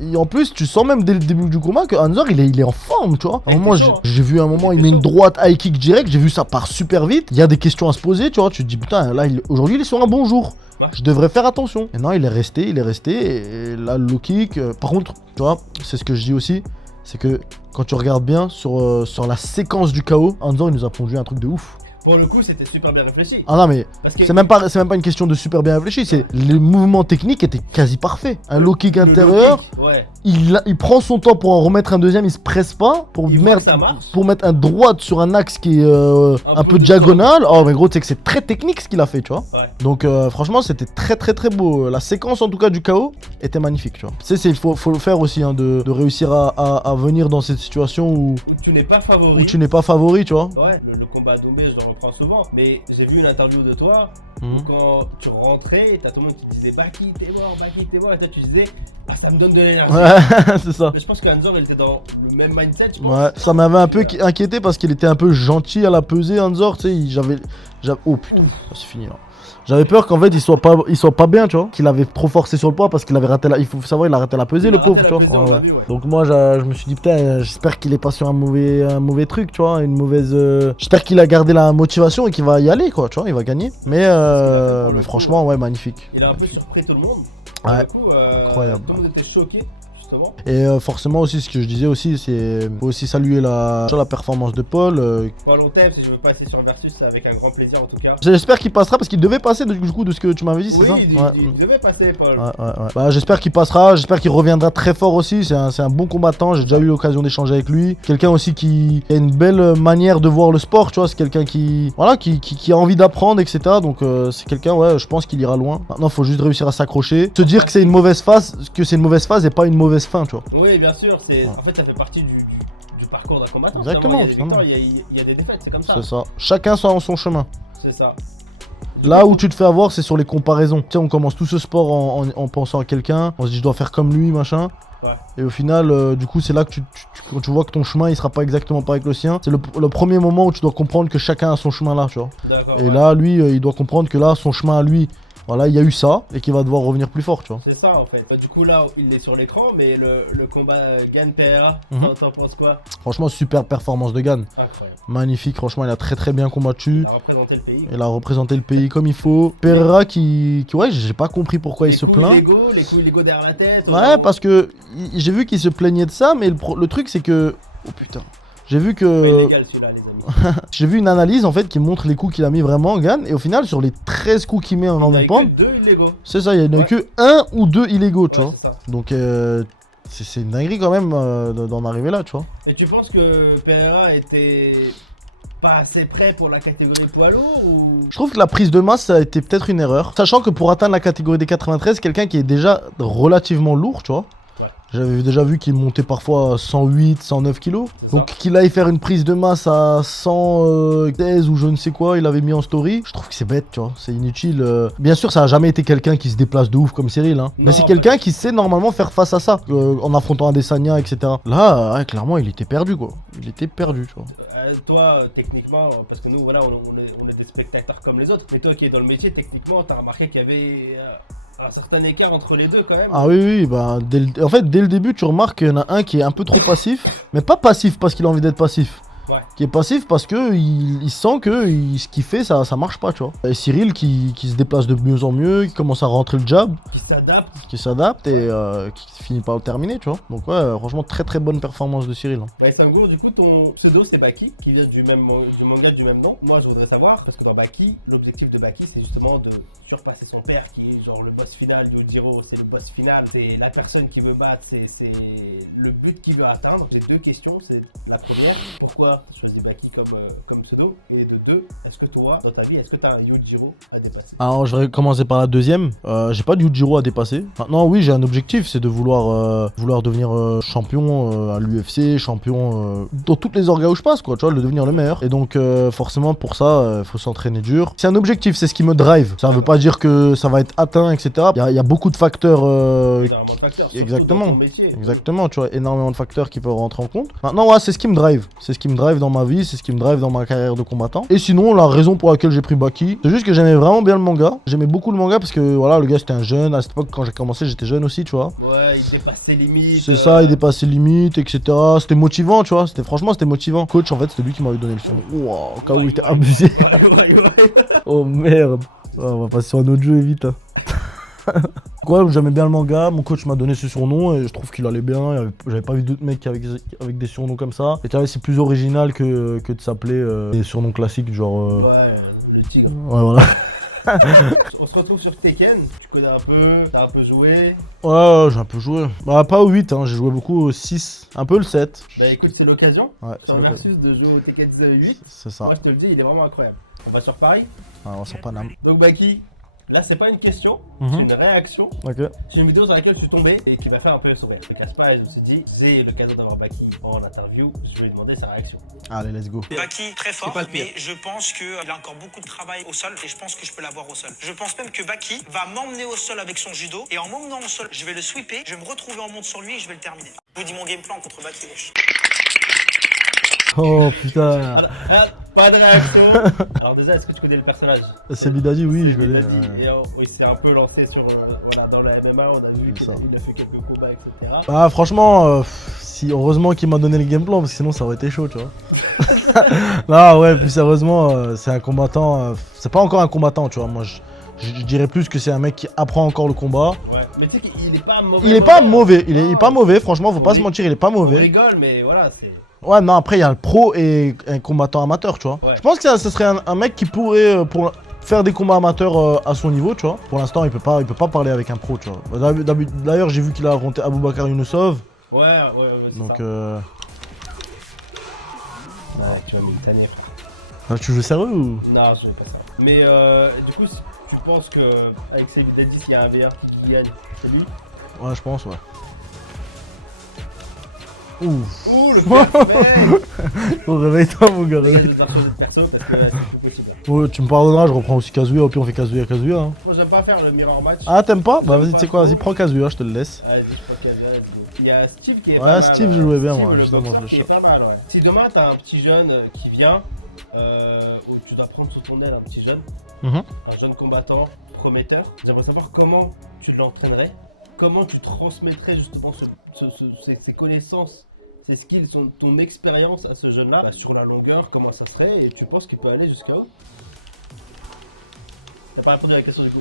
Et en plus, tu sens même dès le début du combat que Anzor il est en forme, tu vois. À un moment, j'ai vu un moment, il met une droite high kick direct, j'ai vu ça part super vite. Il y a des questions à se poser, tu vois. Tu te dis, putain, là, aujourd'hui, il est sur un bon jour. Je devrais faire attention. Et non, il est resté. Et là, le low kick. Par contre, tu vois, c'est ce que je dis aussi. C'est que quand tu regardes bien sur la séquence du KO, Anzor, il nous a pondu un truc de ouf. Pour le coup, c'était super bien réfléchi. Ah non, mais c'est même pas une question de super bien réfléchi. C'est les mouvements techniques étaient quasi parfaits. Un low kick intérieur. Il prend son temps pour en remettre un deuxième. Il se presse pas pour mettre un droite sur un axe qui est un peu diagonal. Oh, mais gros, tu sais que c'est très technique ce qu'il a fait, tu vois. Donc, franchement, c'était très très beau. La séquence, en tout cas, du KO était magnifique, tu vois. Tu sais, il faut le faire aussi, hein, de réussir à venir dans cette situation où tu n'es pas favori. Où tu n'es pas favori, tu vois. Ouais, le combat à Doumbé, je le reprends souvent. Mais j'ai vu une interview de toi où quand tu rentrais, t'as tout le monde qui disait Baki, t'es mort. Et toi, tu disais ah, ça me donne de l'énergie. Ouais, c'est ça. Mais je pense qu'Anzor, il était dans le même mindset, je pense. Ouais, ça m'avait un peu inquiété parce qu'il était un peu gentil à la pesée, Anzor, tu sais. Oh putain, c'est fini là. J'avais peur qu'en fait il soit pas bien, tu vois, qu'il avait trop forcé sur le poids parce qu'il avait raté il faut savoir, il a raté la pesée, le pauvre, tu vois. Ouais. Donc moi je me suis dit putain, j'espère qu'il est pas sur un mauvais truc, tu vois, une mauvaise j'espère qu'il a gardé la motivation et qu'il va y aller, quoi, tu vois, il va gagner. Mais franchement, ouais, magnifique. Il a un peu surpris tout le monde. Ouais. Du coup, incroyable. Tout le monde était choqué. Et forcément aussi, ce que je disais aussi, c'est faut aussi saluer la performance de Paul. Paul, on t'aime, si je veux passer sur Versus, avec un grand plaisir en tout cas. J'espère qu'il passera parce qu'il devait passer du coup de ce que tu m'avais dit, c'est ça? Il devait passer, Paul. Ouais. Bah, j'espère qu'il passera, j'espère qu'il reviendra très fort aussi. C'est un bon combattant, j'ai déjà eu l'occasion d'échanger avec lui. Quelqu'un aussi qui a une belle manière de voir le sport, tu vois. C'est quelqu'un qui a envie d'apprendre, etc. Donc c'est quelqu'un, ouais, je pense qu'il ira loin. Maintenant, faut juste réussir à s'accrocher, se dire que c'est une mauvaise phase, et pas une mauvaise fin, tu vois. Oui, bien sûr, en fait ça fait partie du parcours d'un combattant. Exactement. Il y a des défaites, c'est comme ça. C'est ça. Chacun son chemin. C'est ça. Là où tu te fais avoir, c'est sur les comparaisons. Tu sais, on commence tout ce sport en pensant à quelqu'un, on se dit je dois faire comme lui, machin. Ouais. Et au final, du coup, c'est là que quand tu vois que ton chemin il sera pas exactement pareil que le sien. C'est le premier moment où tu dois comprendre que chacun a son chemin là, tu vois. Et là, lui, il doit comprendre que là, son chemin à lui, voilà, il y a eu ça et qu'il va devoir revenir plus fort, tu vois. C'est ça en fait. Du coup là, il est sur l'écran, mais le combat Gane Pereira, t'en penses quoi? Franchement, super performance de Gane. Incroyable. Magnifique, franchement, il a très bien combattu. Il a représenté le pays. Il a représenté le pays comme il faut. Pereira qui ouais, j'ai pas compris pourquoi il se plaint. Les coups illégaux derrière la tête. Ouais, parce que j'ai vu qu'il se plaignait de ça, mais le truc c'est que... Oh putain. J'ai vu que... J'ai vu une analyse en fait qui montre les coups qu'il a mis vraiment Gane, et au final sur les 13 coups qu'il met en long pente, il y en a que 2 illégaux. C'est ça, il y en a que 1 ou 2 illégaux, tu vois. Ça. Donc c'est une dinguerie quand même d'en arriver là, tu vois. Et tu penses que Pereira était pas assez prêt pour la catégorie poids lourd ou... Je trouve que la prise de masse, ça a été peut-être une erreur. Sachant que pour atteindre la catégorie des 93, quelqu'un qui est déjà relativement lourd, tu vois. Ouais. J'avais déjà vu qu'il montait parfois à 108, 109 kilos. C'est ça. Donc qu'il aille faire une prise de masse à 116 ou je ne sais quoi, il avait mis en story. Je trouve que c'est bête, tu vois, c'est inutile. Bien sûr, ça a jamais été quelqu'un qui se déplace de ouf comme Cyril, hein. Mais Non, c'est quelqu'un qui sait normalement faire face à ça, en affrontant Adesanya, etc. Là, ouais, clairement, il était perdu, quoi. Il était perdu, tu vois. Toi, techniquement, parce que nous, voilà, on est des spectateurs comme les autres, mais toi qui es dans le métier, techniquement, t'as remarqué qu'il y avait un certain écart entre les deux quand même. Ah oui, oui, bah, en fait, dès le début, tu remarques qu'il y en a un qui est un peu trop passif, mais pas passif parce qu'il a envie d'être passif. Ouais. Qui est passif parce que il sent que ce qu'il fait, ça marche pas, tu vois. Et Cyril qui se déplace de mieux en mieux, qui commence à rentrer le jab, Qui s'adapte. et qui finit par le terminer, tu vois. Donc ouais, franchement, très très bonne performance de Cyril, hein. Bah, Sango, du coup, ton pseudo c'est Baki, qui vient du manga du même nom. Moi, je voudrais savoir, parce que dans Baki, l'objectif de Baki, c'est justement de surpasser son père, qui est genre le boss final de Ujiro. C'est le boss final, c'est la personne qui veut battre, c'est le but qu'il veut atteindre. J'ai deux questions. C'est la première, pourquoi tu as choisi Baki comme pseudo? Et de deux, est-ce que toi, dans ta vie, est-ce que tu as un Yujiro à dépasser? Alors je vais commencer par la deuxième. J'ai pas de Yujiro à dépasser. Maintenant oui, j'ai un objectif, c'est de vouloir devenir champion à l'UFC, champion dans toutes les orgas où je passe, quoi, tu vois, de devenir le meilleur. Et donc forcément pour ça, faut s'entraîner dur. C'est un objectif, c'est ce qui me drive. Ça veut pas dire que ça va être atteint, etc. Il y a beaucoup de facteurs. Énormément de facteurs, surtout Exactement. dans ton métier. Exactement, tu vois, énormément de facteurs qui peuvent rentrer en compte. Maintenant, ouais, c'est ce qui me drive. C'est ce qui me drive dans ma vie, c'est ce qui me drive dans ma carrière de combattant. Et sinon, la raison pour laquelle j'ai pris Baki, c'est juste que j'aimais vraiment bien le manga. J'aimais beaucoup le manga parce que voilà, le gars c'était un jeune. À cette époque, quand j'ai commencé, j'étais jeune aussi, tu vois. Ouais, il dépasse ses limites. C'est ça, il dépassait les limites, etc. C'était motivant, tu vois. Franchement, c'était motivant. Coach, en fait, c'était lui qui m'avait donné le son. Waouh, au cas où il était abusé. Ouais. Oh merde. Ouais, on va passer sur un autre jeu vite, hein. Quoi, j'aimais bien le manga, mon coach m'a donné ce surnom et je trouve qu'il allait bien. J'avais pas vu d'autres mecs avec des surnoms comme ça. Et tu vois, c'est plus original que de s'appeler des surnoms classiques, genre. Ouais, le tigre. Ouais, voilà. On se retrouve sur Tekken, tu connais un peu, t'as un peu joué. Ouais, j'ai un peu joué. Bah, pas au 8, hein, j'ai joué beaucoup au 6, un peu le 7. Bah écoute, c'est l'occasion Ouais, sur Versus de jouer au Tekken 8. C'est ça. Moi je te le dis, il est vraiment incroyable. On va sur Paris. Ah, on va sur Paname. Donc Baki, là c'est pas une question, Mhm. c'est une réaction. Ok. C'est une vidéo dans laquelle je suis tombé et qui m'a fait un peu sourire. Je me casse pas et je me suis dit, j'ai l'occasion d'avoir Baki en interview, je vais lui demander sa réaction. Allez, let's go. Baki très fort, pas le pire. mais je pense qu'il a encore beaucoup de travail au sol et je pense que je peux l'avoir au sol. Je pense même que Baki va m'emmener au sol avec son judo et en m'emmenant au sol, je vais le sweeper, je vais me retrouver en monte sur lui et je vais le terminer. Je vous dis mon game plan contre Baki, wesh. Oh putain. Pas de réaction. Alors déjà, est-ce que tu connais le personnage? C'est Bidadi, oui, je connais. Et il s'est un peu lancé sur, voilà, dans la MMA, on a vu C'est qu'il ça. a fait quelques combats, etc. Bah franchement, heureusement qu'il m'a donné le game plan parce que sinon ça aurait été chaud, tu vois. Non, ouais, plus sérieusement, c'est un combattant. C'est pas encore un combattant, tu vois. Moi, je dirais plus que c'est un mec qui apprend encore le combat. Ouais, mais tu sais qu'il est pas mauvais. Il est pas mauvais, il est pas mauvais, franchement, faut pas se mentir, il est pas On mauvais. rigole, mais voilà, c'est... Ouais, non, après il y a le pro et un combattant amateur, tu vois. Ouais. Je pense que ce serait un mec qui pourrait faire des combats amateurs à son niveau, tu vois. Pour l'instant, il peut pas parler avec un pro, tu vois. D'ailleurs, j'ai vu qu'il a affronté Aboubakar Younousov. Ouais, c'est Donc, ça. Ouais, tu vas me tanner, frère. tu joues sérieux ou? Non, je fais pas ça. Mais du coup, si tu penses que avec Sebidadi, s'il y a un VR qui gagne, c'est lui? Ouais, je pense, ouais. Ouf. Ouh, le perfect. Oh, réveille-toi, mon gars. Je vais devoir changer de perso parce que là, c'est plus possible. Oh, tu me pardonneras, je reprends aussi Kazuya, au pire on fait Kazuya, hein. Moi, j'aime pas faire le mirror match. Ah, t'aimes pas? Bah, vas-y, J'aime tu sais pas quoi, trop. vas-y, prends Kazuya, je te le laisse. Allez, je crois qu'il y a bien, let's go. Il y a Steve qui est Ouais, pas mal. Steve, je jouais bien, moi, Steve, le justement, boxeur, je le qui est cherche. pas mal, ouais. Si demain, t'as un petit jeune qui vient, où tu dois prendre sous ton aile un petit jeune, Mhm. un jeune combattant prometteur, j'aimerais savoir comment tu l'entraînerais, comment tu transmettrais justement ces connaissances, ces skills, ton expérience à ce jeune-là, bah, sur la longueur, comment ça serait, et tu penses qu'il peut aller jusqu'à où? T'as pas répondu à la question du coup.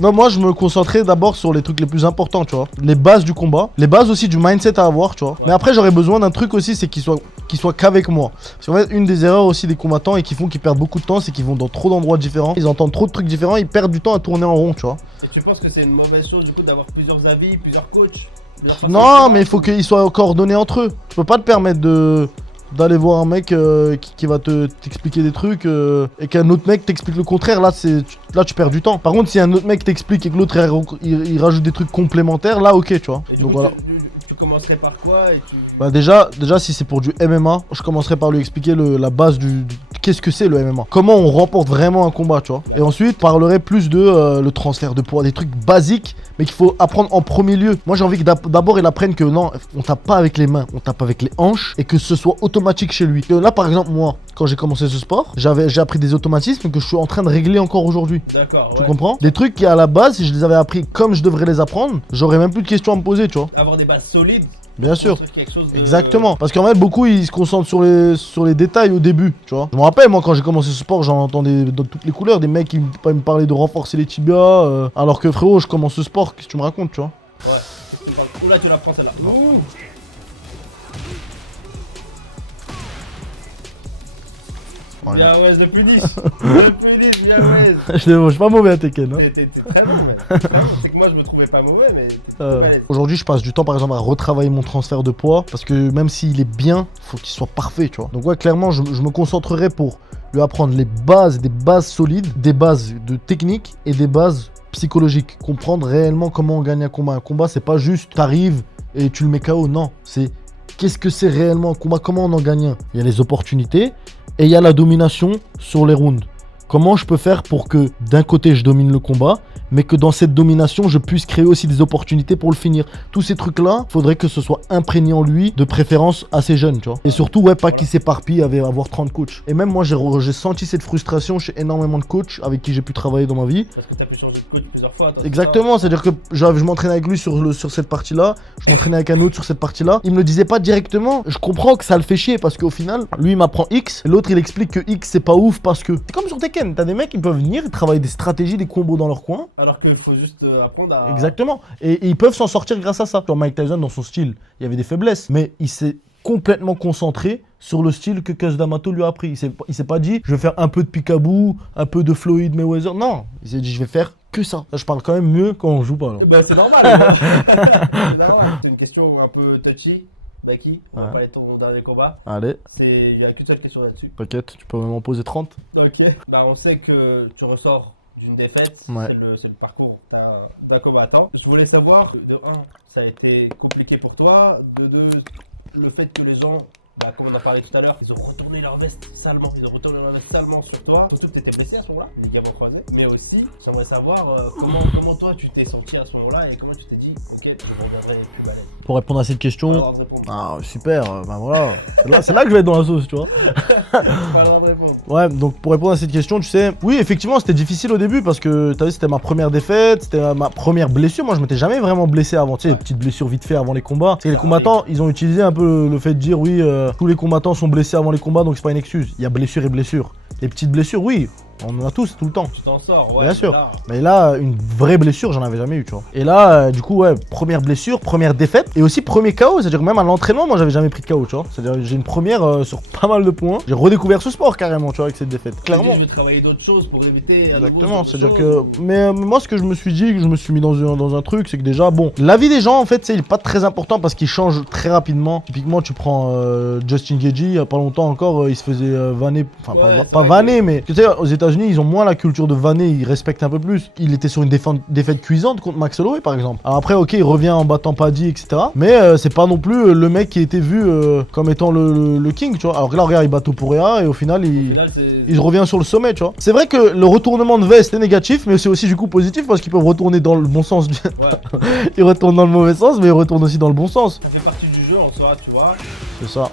Non, moi je me concentrais d'abord sur les trucs les plus importants, tu vois. Les bases du combat, les bases aussi du mindset à avoir, tu vois. Mais après, j'aurais besoin d'un truc aussi, c'est qu'il soit qu'avec moi. Parce qu'en fait, une des erreurs aussi des combattants et qui font qu'ils perdent beaucoup de temps, c'est qu'ils vont dans trop d'endroits différents. Ils entendent trop de trucs différents, ils perdent du temps à tourner en rond, tu vois. Et tu penses que c'est une mauvaise chose du coup d'avoir plusieurs avis, plusieurs coachs? Non, mais il faut qu'ils soient coordonnés entre eux. Tu peux pas te permettre d'aller voir un mec qui va t'expliquer des trucs et qu'un autre mec t'explique le contraire. Là, tu perds du temps. Par contre, si un autre mec t'explique et que l'autre il rajoute des trucs complémentaires, là, ok, tu vois. Et du Donc coup, voilà. tu commencerais par quoi et tu... Bah déjà, si c'est pour du MMA, je commencerai par lui expliquer la base du qu'est-ce que c'est le MMA. Comment on remporte vraiment un combat, tu vois. Et ensuite, je parlerai plus de le transfert de poids, des trucs basiques, mais qu'il faut apprendre en premier lieu. Moi, j'ai envie que d'abord il apprenne que non, on tape pas avec les mains, on tape avec les hanches et que ce soit automatique chez lui. Que là, par exemple, moi, quand j'ai commencé ce sport, j'ai appris des automatismes que je suis en train de régler encore aujourd'hui. D'accord, Tu comprends? Des trucs qui, à la base, si je les avais appris comme je devrais les apprendre, j'aurais même plus de questions à me poser, tu vois. Avoir des bases solides. Bien sûr. Quelque chose de... Exactement. Parce qu'en fait, beaucoup ils se concentrent sur les détails au début, tu vois. Je me rappelle, moi, quand j'ai commencé ce sport, j'en entendais dans toutes les couleurs. Des mecs qui me parlaient de renforcer les tibias. Alors que frérot, je commence ce sport, qu'est-ce que tu me racontes, tu vois. Ouais. Oula, tu la prends celle-là. Ouh. Ouais. Bien ouais, depuis 10. Depuis 10, bien ouais. Je suis pas mauvais à Tekken, hein. T'es très mauvais. C'est que moi je me trouvais pas mauvais, mais t'es balèze. Aujourd'hui, je passe du temps par exemple à retravailler mon transfert de poids parce que même s'il est bien, faut qu'il soit parfait, tu vois. Donc, ouais, clairement, je me concentrerai pour lui apprendre les bases, des bases solides, des bases de technique et des bases psychologiques. Comprendre réellement comment on gagne un combat. Un combat, c'est pas juste t'arrives et tu le mets KO. Non, c'est qu'est-ce que c'est réellement un combat, comment on en gagne un. Il y a les opportunités et il y a la domination sur les rounds. Comment je peux faire pour que d'un côté je domine le combat, mais que dans cette domination je puisse créer aussi des opportunités pour le finir. Tous ces trucs-là, faudrait que ce soit imprégné en lui, de préférence assez jeune, tu vois. Et surtout, ouais, pas qu'il s'éparpille à avoir 30 coachs. Et même moi, j'ai senti cette frustration chez énormément de coachs avec qui j'ai pu travailler dans ma vie. Parce que t'as pu changer de coach plusieurs fois. Exactement, c'est-à-dire que je m'entraînais avec lui sur cette partie-là, je m'entraînais avec un autre sur cette partie-là. Il me le disait pas directement. Je comprends que ça le fait chier parce qu'au final, lui il m'apprend X, et l'autre il explique que X c'est pas ouf parce que. C'est comme sur Tekken, t'as des mecs qui peuvent venir, ils travaillent des stratégies, des combos dans leur coin. Alors qu'il faut juste apprendre à... Exactement. Et ils peuvent s'en sortir grâce à ça. Genre Mike Tyson, dans son style, il y avait des faiblesses, mais il s'est complètement concentré sur le style que Cus D'Amato lui a appris. Il s'est pas dit, je vais faire un peu de Picaboo, un peu de Floyd Mayweather. Non, il s'est dit, je vais faire que ça. Là, je parle quand même mieux quand on joue pas. Bah c'est normal. C'est normal. C'est une question un peu touchy. Baki, on va parler de ton dernier combat. Allez. Il y a qu'une seule question là-dessus. T'inquiète, tu peux même en poser 30. Ok. Bah on sait que tu ressors d'une défaite, Ouais. c'est le parcours d'un combattant. Je voulais savoir, de 1, ça a été compliqué pour toi, de 2, le fait que les gens, bah, comme on en parlait tout à l'heure, ils ont retourné leur veste salement, sur toi, surtout que tu étais blessé à ce moment-là, les ligaments croisés, mais aussi, j'aimerais savoir comment toi tu t'es senti à ce moment-là et comment tu t'es dit, ok, je me reviendrai plus balèze. Pour répondre à cette question, Pas le droit de répondre. ah super, bah voilà, c'est là que je vais être dans la sauce, tu vois. Pas le droit de répondre. Ouais, donc pour répondre à cette question, tu sais, oui, effectivement, c'était difficile au début parce que, t'as vu, c'était ma première défaite, c'était ma première blessure. Moi, je m'étais jamais vraiment blessé avant, tu sais, les petites blessures vite fait avant les combats. Parce que les combattants, ils ont utilisé un peu le fait de dire, oui, tous les combattants sont blessés avant les combats, donc c'est pas une excuse. Il y a blessure et blessure. Les petites blessures, oui, on en a tous, tout le temps. Tu t'en sors, ouais. Bien sûr. Là. Mais là, une vraie blessure, j'en avais jamais eu, tu vois. Et là, du coup, ouais, première blessure, première défaite, et aussi premier KO. C'est-à-dire que même à l'entraînement, moi, j'avais jamais pris de KO, tu vois. C'est-à-dire j'ai une première sur pas mal de points. J'ai redécouvert ce sport carrément, tu vois, avec cette défaite. Clairement. Je vais travailler d'autres choses pour éviter. Exactement, c'est-à-dire que. Mais moi, ce que je me suis dit, que je me suis mis dans un truc, c'est que déjà, bon, la vie des gens, en fait, il est pas très important parce qu'il change très rapidement. Typiquement, tu prends Justin Gaethje, il y a pas longtemps encore, il se faisait vanner, enfin, Ouais, pas vanner, mais tu sais, aux États-Unis, ils ont moins la culture de vanner, ils respectent un peu plus. Il était sur une défaite cuisante contre Max Holloway, par exemple. Alors après, ok, il revient en battant Paddy, etc. Mais c'est pas non plus le mec qui a été vu comme étant le king, tu vois. Alors que là, regarde, il bat Topuria et au final, il revient sur le sommet, tu vois. C'est vrai que le retournement de veste est négatif, mais c'est aussi du coup positif parce qu'ils peuvent retourner dans le bon sens. Ouais. Ils retournent dans le mauvais sens, mais ils retournent aussi dans le bon sens. Ça fait partie du jeu en soi, tu vois. C'est ça.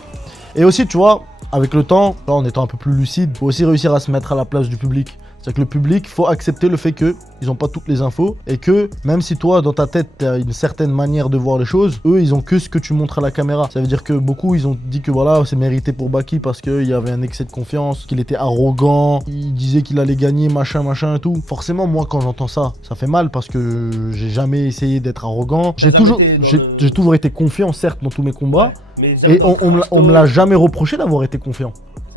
Et aussi, tu vois, avec le temps, en étant un peu plus lucide, faut aussi réussir à se mettre à la place du public. C'est-à-dire que le public, faut accepter le fait qu'ils n'ont pas toutes les infos et que même si toi, dans ta tête, tu as une certaine manière de voir les choses, eux, ils ont que ce que tu montres à la caméra. Ça veut dire que beaucoup, ils ont dit que voilà, c'est mérité pour Baki parce qu'il y avait un excès de confiance, qu'il était arrogant, il disait qu'il allait gagner, machin et tout. Forcément, moi, quand j'entends ça, ça fait mal parce que j'ai jamais essayé d'être arrogant. J'ai toujours été confiant, certes, dans tous mes combats. Ouais, et on me l'a jamais reproché d'avoir été confiant.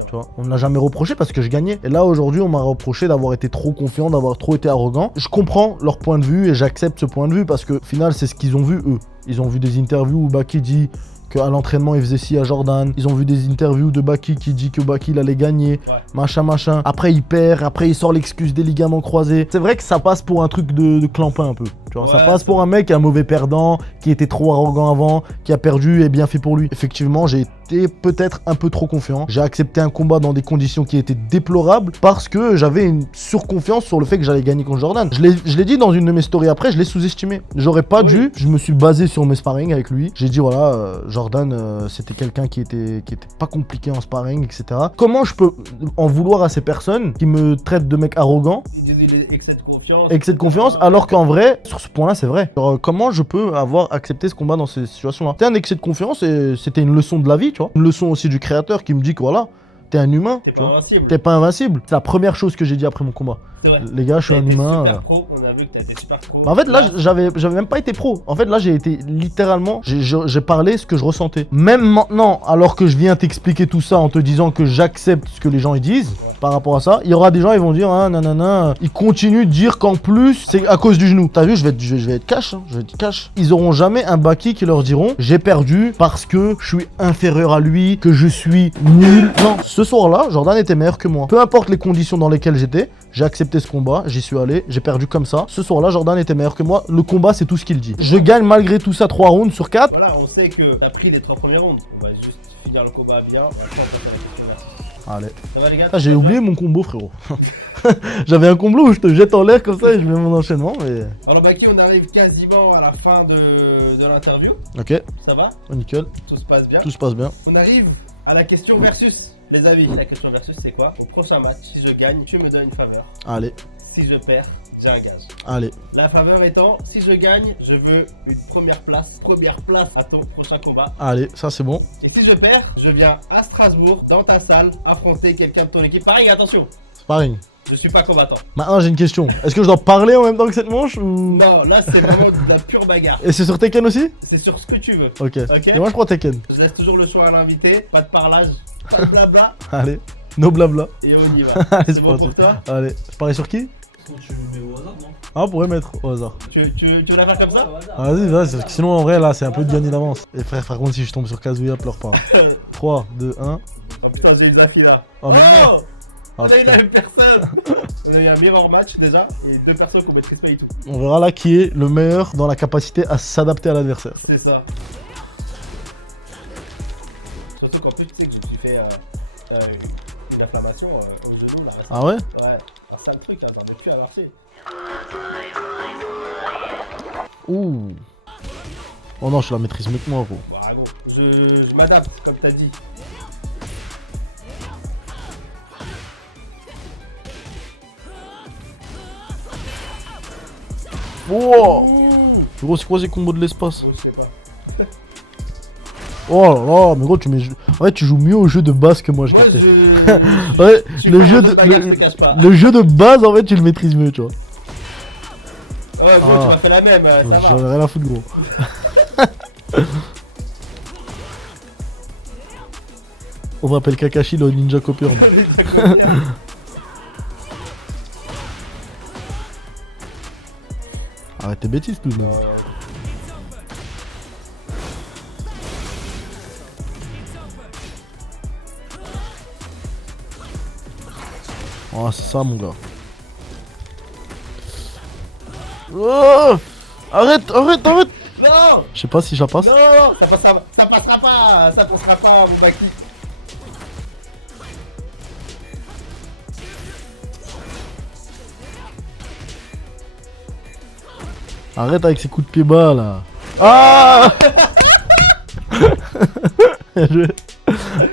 Tu vois, on ne l'a jamais reproché parce que je gagnais. Et là, aujourd'hui, on m'a reproché d'avoir été trop confiant, d'avoir trop été arrogant. Je comprends leur point de vue et j'accepte ce point de vue parce que, au final, c'est ce qu'ils ont vu, eux. Ils ont vu des interviews où Baki dit qu'à l'entraînement il faisait ci à Jordan. Ils ont vu des interviews de Baki qui dit que Baki il allait gagner, machin. Après il perd, après il sort l'excuse des ligaments croisés. C'est vrai que ça passe pour un truc de clampin un peu. Tu vois, ça passe pour un mec, un mauvais perdant, qui était trop arrogant avant, qui a perdu et bien fait pour lui. Effectivement, j'ai été peut-être un peu trop confiant. J'ai accepté un combat dans des conditions qui étaient déplorables parce que j'avais une surconfiance sur le fait que j'allais gagner contre Jordan. Je l'ai dit dans une de mes stories après, je l'ai sous-estimé. J'aurais pas dû, je me suis basé sur mes sparring avec lui. J'ai dit voilà, Jordan, c'était quelqu'un qui était pas compliqué en sparring, etc. Comment je peux en vouloir à ces personnes qui me traitent de mec arrogant, Excès de confiance. excès de confiance, alors qu'en vrai, sur ce point-là, c'est vrai. Alors, comment je peux avoir accepté ce combat dans ces situations-là? C'était un excès de confiance et c'était une leçon de la vie, tu vois. Une leçon aussi du créateur qui me dit que voilà, t'es un humain. T'es pas invincible. T'es pas invincible. C'est la première chose que j'ai dit après mon combat. C'est vrai. Les gars, je suis un humain. Super pro. On a vu que t'as été super pro. En fait, là, j'avais même pas été pro. En fait, là, j'ai été littéralement, j'ai parlé ce que je ressentais. Même maintenant, alors que je viens t'expliquer tout ça en te disant que j'accepte ce que les gens ils disent par rapport à ça, il y aura des gens ils vont dire ah nanana, ils continuent de dire qu'en plus c'est à cause du genou. T'as vu, je vais être cash, hein, je vais être cash. Ils auront jamais un Baki qui leur diront j'ai perdu parce que je suis inférieur à lui, que je suis nul. Non, ce soir-là, Jordan était meilleur que moi. Peu importe les conditions dans lesquelles j'étais, j'ai accepté ce combat, j'y suis allé, j'ai perdu comme ça. Ce soir-là, Jordan était meilleur que moi. Le combat, c'est tout ce qu'il dit. Je gagne malgré tout ça 3 rounds sur 4. Voilà, on sait que t'as pris les 3 premiers rounds. On va juste finir le combat bien. Après, on passe à la question. Allez. Ça va les gars? Ah, j'ai oublié mon combo, frérot. J'avais un combo où je te jette en l'air comme ça et je mets mon enchaînement. Mais... Alors Baki, on arrive quasiment à la fin de l'interview. Ok, Ça va? nickel. Tout se passe bien. Tout se passe bien. On arrive à la question versus. Les avis, la question versus c'est quoi? Au prochain match, si je gagne, tu me donnes une faveur. Allez, Si je perds, j'ai un gage. allez. La faveur étant, si je gagne, je veux une première place à ton prochain combat. Allez, ça c'est bon. Et si je perds, je viens à Strasbourg, dans ta salle, affronter quelqu'un de ton équipe. Pareil, attention, Sparring. je suis pas combattant. Maintenant, j'ai une question. Est-ce que je dois parler en même temps que cette manche ou... Non, là c'est vraiment de la pure bagarre. Et c'est sur Tekken aussi? C'est sur ce que tu veux. Ok. Ok. Et moi, je prends Tekken. Je laisse toujours le choix à l'invité, pas de parlage, pas de blabla, Allez, no blabla. et on y va. Allez, C'est c'est bon parti. pour toi? Allez, je parie sur qui? Tu mets au hasard, non? Ah, on pourrait mettre au hasard. Tu veux la faire comme ça? Au hasard. Vas-y, vas-y, parce que sinon en vrai là c'est un peu de gagner d'avance. Et frère, par contre, si je tombe sur Kazuya, pleure pas. 3, 2, 1. Oh putain, j'ai eu de la fille là. Oh, mais non. On Ah, a eu la putain. même personne. On a eu un mirror match déjà, et 2 personnes qu'on maîtrise pas du tout. On verra là qui est le meilleur dans la capacité à s'adapter à l'adversaire. C'est ça. Surtout qu'en plus, tu sais que je me suis fait une inflammation au genou là. Ah ouais? Ouais, un sale truc, hein, j'en ai plus à marcher. Ouh. Oh non, je la maîtrise mieux que moi, gros. Bah gros, je m'adapte, comme t'as dit. Wow. Ouh, Gros, c'est quoi ces combos de l'espace? je sais pas. Oh là là, mais gros, ouais, tu joues mieux au jeu de base que moi, je Moi, captais. je Ouais, suis le pas jeu dans de, ce bagarre, je te cache pas. le jeu de base, en fait, tu le maîtrises mieux, tu vois. Ouais, gros, Ah. tu m'as fait la même, ça J'en ai va. rien à foutre, gros. On m'appelle Kakashi le ninja copieur. moi. Arrête tes bêtises, tout de même. Oh, c'est ça, mon gars. Oh, arrête, arrête, arrête. Non, Je sais pas si je la passe. non, ça passera pas, mon Baki. Arrête avec ces coups de pied bas là. Ah. Bien joué.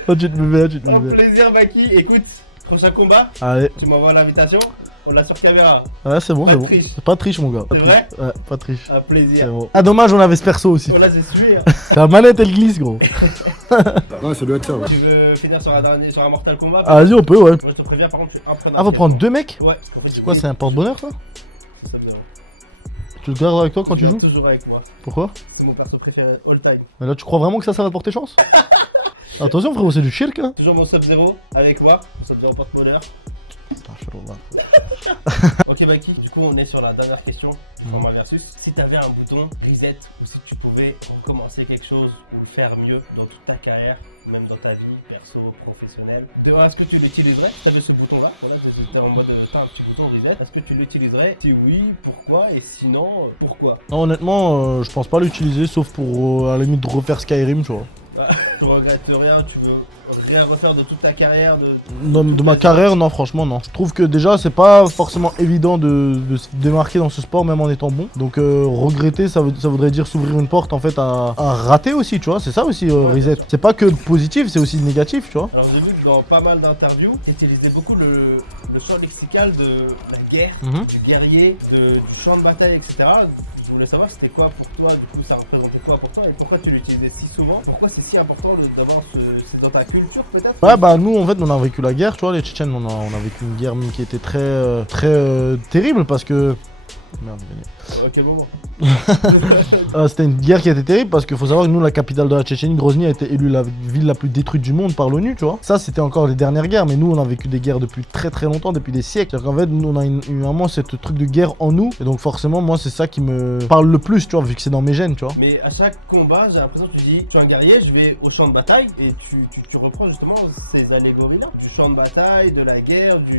Oh, tu te mets bien, tu te Un mets bien. plaisir, Baki. Écoute, prochain combat, Allez, tu m'envoies l'invitation, on l'a sur caméra. ouais, c'est bon, Pas c'est de bon. triche. C'est pas de triche, mon gars. Pas C'est de triche. vrai Ouais, pas de triche. Un C'est plaisir. bon. Ah, dommage, on avait ce perso aussi. Oh là, j'ai sué. Hein. La manette, elle glisse, gros. Ouais, ça doit être ça, ouais. Tu veux finir sur un Mortal Kombat? Ah, vas-y, on peut, ouais. Moi, je te préviens, par contre, tu apprennes. Ah, faut prendre 2 mecs? Ouais. En fait, C'est quoi, c'est un porte-bonheur, ça? C'est ça, bien. Tu le gardes avec toi quand tu Il joues? est toujours avec moi. Pourquoi? C'est mon perso préféré all time. Mais là, tu crois vraiment que ça va te porter chance? Attention, frérot, c'est du shirk, hein. Toujours mon Sub-Zero avec moi. Sub-Zero porte-bonheur. Putain, je suis là. Ok Baki, du coup on est sur la dernière question, format versus. Si t'avais un bouton reset ou si tu pouvais recommencer quelque chose ou le faire mieux dans toute ta carrière, même dans ta vie perso, professionnelle, est-ce que tu l'utiliserais? Si t'avais ce bouton là, voilà, t'es en mode un petit bouton reset, est-ce que tu l'utiliserais? Si oui, pourquoi? Et sinon, pourquoi? Non, honnêtement, je pense pas l'utiliser sauf pour à la limite refaire Skyrim, tu vois. Tu regrettes rien, tu veux rien refaire de toute ta carrière De ma carrière, non, franchement, non. Je trouve que déjà, c'est pas forcément évident de se démarquer dans ce sport, même en étant bon. Donc, regretter, ça voudrait dire s'ouvrir une porte, en fait, à rater aussi, tu vois. C'est ça aussi, reset. C'est pas que positif, c'est aussi négatif, tu vois. Alors, j'ai vu que dans pas mal d'interviews, tu utilisais beaucoup le champ lexical de la guerre, du guerrier, du champ de bataille, etc. Je voulais savoir c'était quoi pour toi, du coup ça représentait quoi pour toi et pourquoi tu l'utilisais si souvent? Pourquoi c'est si important d'avoir c'est dans ta culture peut-être? Ouais, bah nous en fait on a vécu la guerre, tu vois, les Tchétchènes, on a vécu une guerre qui était très terrible parce que... Merde, j'ai gagné. Ok, moment. C'était une guerre qui a été terrible parce qu'il faut savoir que nous, la capitale de la Tchétchénie, Grozny, a été élue la ville la plus détruite du monde par l'ONU, tu vois. Ça, c'était encore les dernières guerres, mais nous, on a vécu des guerres depuis très longtemps, depuis des siècles. C'est-à-dire qu'en fait, nous, on a eu vraiment ce truc de guerre en nous, et donc forcément, moi, c'est ça qui me parle le plus, tu vois, vu que c'est dans mes gènes, tu vois. Mais à chaque combat, j'ai l'impression que tu dis, je suis un guerrier, je vais au champ de bataille, et tu reprends justement ces allégories-là, du champ de bataille, de la guerre, du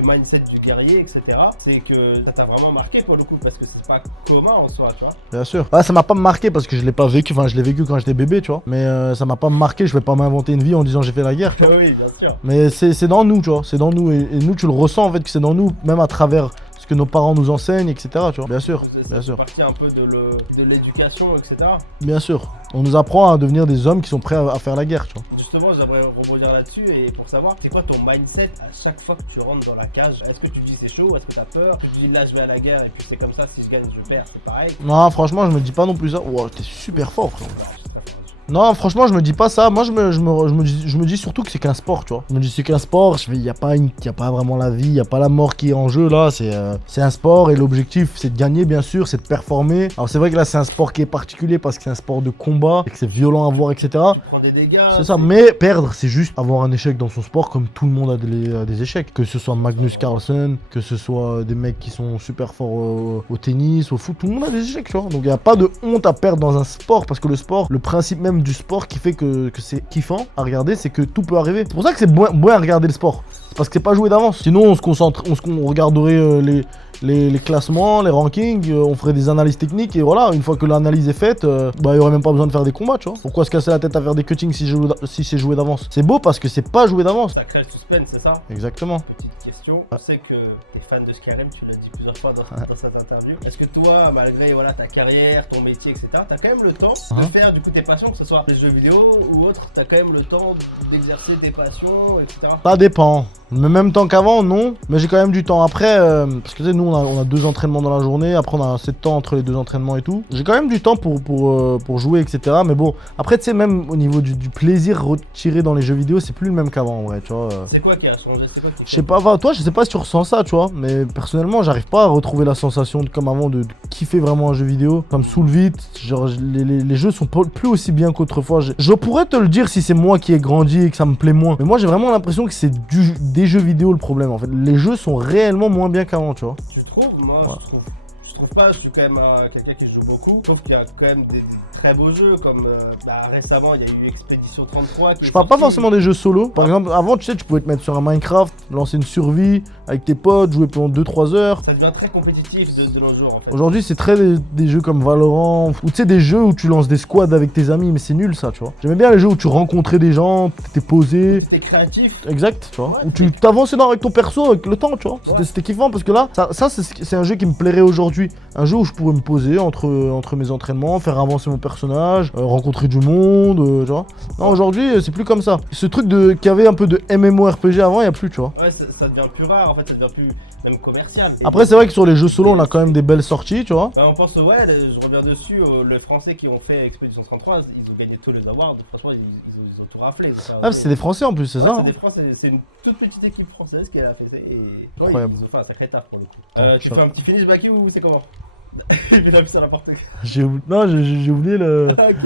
mindset du guerrier, etc. C'est que ça t'a vraiment marqué pour le coup, parce que c'est pas commun en soi, tu vois. Bien sûr. Ouais, ça m'a pas marqué parce que je l'ai pas vécu, enfin je l'ai vécu quand j'étais bébé, tu vois. Mais ça m'a pas marqué, je vais pas m'inventer une vie en disant j'ai fait la guerre, tu vois. Oui, bien sûr. Mais c'est dans nous, tu vois, c'est dans nous. Et nous, tu le ressens en fait que c'est dans nous, même à travers ce que nos parents nous enseignent, etc. Tu vois. Bien sûr, bien sûr. C'est partie un peu de l'éducation, etc. Bien sûr. On nous apprend à devenir des hommes qui sont prêts à faire la guerre, tu vois. Justement, j'aimerais rebondir là-dessus et pour savoir, c'est quoi ton mindset à chaque fois que tu rentres dans la cage? Est-ce que tu dis c'est chaud? Est-ce que t'as peur? Est-ce que tu dis là je vais à la guerre et puis c'est comme ça, si je gagne je perds, c'est pareil? Non, franchement, je me dis pas non plus ça. Wow, t'es super fort, frère. Non, franchement, je me dis pas ça. Moi, je me dis surtout que c'est qu'un sport, tu vois. Je me dis c'est qu'un sport. Il y a pas vraiment la vie, il y a pas la mort qui est en jeu là. C'est un sport et l'objectif c'est de gagner, bien sûr, c'est de performer. Alors c'est vrai que là c'est un sport qui est particulier parce que c'est un sport de combat et que c'est violent à voir, etc. Tu prends des dégâts. C'est ça. Mais perdre, c'est juste avoir un échec dans son sport, comme tout le monde a des échecs. Que ce soit Magnus Carlsen, que ce soit des mecs qui sont super forts au tennis, au foot, tout le monde a des échecs, tu vois. Donc il y a pas de honte à perdre dans un sport parce que le sport, le principe même du sport qui fait que c'est kiffant à regarder, c'est que tout peut arriver. C'est pour ça que c'est bon à regarder le sport. C'est parce que c'est pas joué d'avance. Sinon, on regarderait les classements, les rankings, on ferait des analyses techniques et voilà, une fois que l'analyse est faite, il y aurait même pas besoin de faire des combats, tu vois. Pourquoi se casser la tête à faire des cuttings si c'est joué d'avance? C'est beau parce que c'est pas joué d'avance. Ça crée le suspense, c'est ça? Exactement. Petite question, je sais que t'es fan de Skyrim, tu l'as dit plusieurs fois dans cette interview. Est-ce que toi, malgré voilà, ta carrière, ton métier, etc., t'as quand même le temps de faire du coup tes passions, que ce soit les jeux vidéo ou autre, t'as quand même le temps d'exercer tes passions, etc. Ça dépend. Mais même temps qu'avant, non. Mais j'ai quand même du temps. Après, parce que tu sais, nous, on a 2 entraînements dans la journée. Après, on a assez de temps entre les 2 entraînements et tout. J'ai quand même du temps pour jouer, etc. Mais bon, après, tu sais, même au niveau du plaisir retiré dans les jeux vidéo, c'est plus le même qu'avant, en vrai, tu vois. C'est quoi qui a changé? C'est quoi qui Je sais pas, enfin, toi, je sais pas si tu ressens ça, tu vois. Mais personnellement, j'arrive pas à retrouver la sensation comme avant de kiffer vraiment un jeu vidéo. Ça me saoule vite. Genre, les jeux sont plus aussi bien qu'autrefois. Je pourrais te le dire si c'est moi qui ai grandi et que ça me plaît moins. Mais moi, j'ai vraiment l'impression que c'est des jeux vidéo le problème, en fait. Les jeux sont réellement moins bien qu'avant, tu vois. Tu trouves? Moi, Ouais. je trouve pas, je suis quand même quelqu'un qui joue beaucoup. Sauf qu'il y a quand même des très beaux jeux, comme récemment, il y a eu Expédition 33. Je parle pas forcément des jeux solo. Par exemple, avant, tu sais, tu pouvais te mettre sur un Minecraft, lancer une survie avec tes potes, jouer pendant 2-3 heures. Ça devient très compétitif de nos jours, en fait. Aujourd'hui, c'est très des jeux comme Valorant, ou tu sais, des jeux où tu lances des squads avec tes amis, mais c'est nul ça, tu vois. J'aimais bien les jeux où tu rencontrais des gens, t'étais posé. C'était créatif. Exact, tu vois. Ouais, Où tu t'avançais avec ton perso, avec le temps, tu vois. Ouais. C'était kiffant parce que là, ça c'est un jeu qui me plairait aujourd'hui. Un jeu où je pourrais me poser entre mes entraînements, faire avancer mon personnage, rencontrer du monde, tu vois. Non, aujourd'hui, c'est plus comme ça. Ce truc qu'il y avait un peu de MMORPG avant, il y a plus, tu vois. Ouais, ça devient plus rare, en fait, ça devient plus même commercial. Et Après, c'est vrai que sur les jeux solo, on a quand même des belles sorties, tu vois. on pense, ouais, je reviens dessus, les Français qui ont fait Expédition 33, ils ont gagné tous les awards, franchement, ils ont tout raflé. Ah, c'est des Français en plus, c'est ça. C'est des Français, c'est une toute petite équipe française qui a fait. Et... Incroyable. Ils ont fait un sacré taf pour le coup. Attends, Tu fais un petit finish, Baki, ou c'est comment? Il a vu ça n'importe quoi. Non, j'ai oublié le. Ah, ok.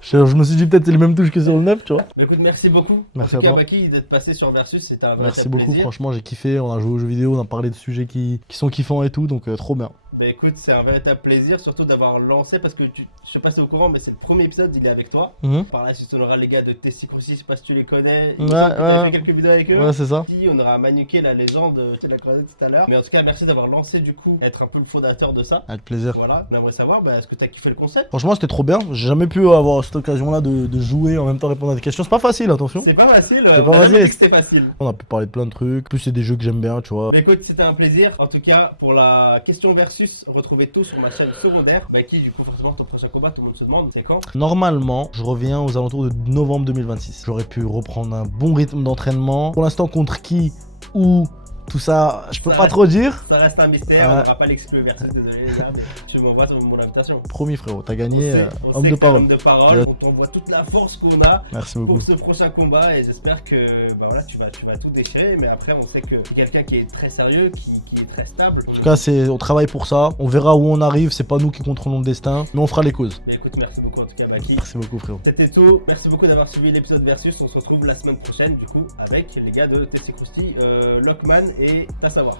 Je me suis dit peut-être c'est les mêmes touches que sur le 9, tu vois. Bah écoute, merci beaucoup. Merci en à tout cas, toi. Baki, d'être passé sur Versus, c'était un Merci véritable beaucoup, plaisir. franchement, j'ai kiffé. On a joué aux jeux vidéo, on a parlé de sujets qui sont kiffants et tout, donc trop bien. Bah écoute, c'est un véritable plaisir, surtout d'avoir lancé, parce que je sais pas si t'es au courant, mais c'est le premier épisode, il est avec toi. Mhm. Par la suite, on aura les gars de Tessie Croussi, je sais pas si tu les connais. Ouais, T'as ouais. fait quelques vidéos avec eux. Ouais, c'est ça. Puis, on aura Manuké, la légende, tu l'as croisé tout à l'heure. Mais en tout cas, merci d'avoir lancé du coup, être un peu le fondateur de ça. Avec plaisir. Voilà, on aimerait savoir, bah, est-ce que t'as kiffé le concept? Franchement, c'était trop bien. J'ai jamais pu avoir cette occasion-là de jouer en même temps répondre à des questions. C'est pas facile, attention. C'est pas facile, C'est pas on a facile. jamais dit que c'était facile. On a pu parler de plein de trucs. Plus c'est des jeux que j'aime bien, tu vois. Mais écoute, c'était un plaisir. En tout cas, pour la question versus, retrouvez tout sur ma chaîne secondaire. Bah qui, du coup, forcément, ton prochain combat, tout le monde se demande, c'est quand? Normalement, je reviens aux alentours de novembre 2026. J'aurais pu reprendre un bon rythme d'entraînement. Pour l'instant, contre qui, où, tout ça, je peux Ça pas reste- trop dire. Ça reste un mystère, on va pas l'exclure versus, désolé les gars, mais tu m'envoies mon invitation. Promis, frérot, t'as gagné. On Homme sait de que t'es un parole. homme de parole, Yes. on t'envoie toute la force qu'on a Merci beaucoup. pour ce prochain combat et j'espère que bah voilà, tu vas tout déchirer, mais après on sait que t'es quelqu'un qui est très sérieux, qui est très stable. En tout cas, on travaille pour ça. On verra où on arrive. C'est pas nous qui contrôlons le destin, mais on fera les causes. Mais écoute, merci beaucoup en tout cas Baki. Merci beaucoup, frérot. C'était tout, merci beaucoup d'avoir suivi l'épisode Versus, on se retrouve la semaine prochaine du coup avec les gars de Tessie Krusty, Lockman et Tassawa.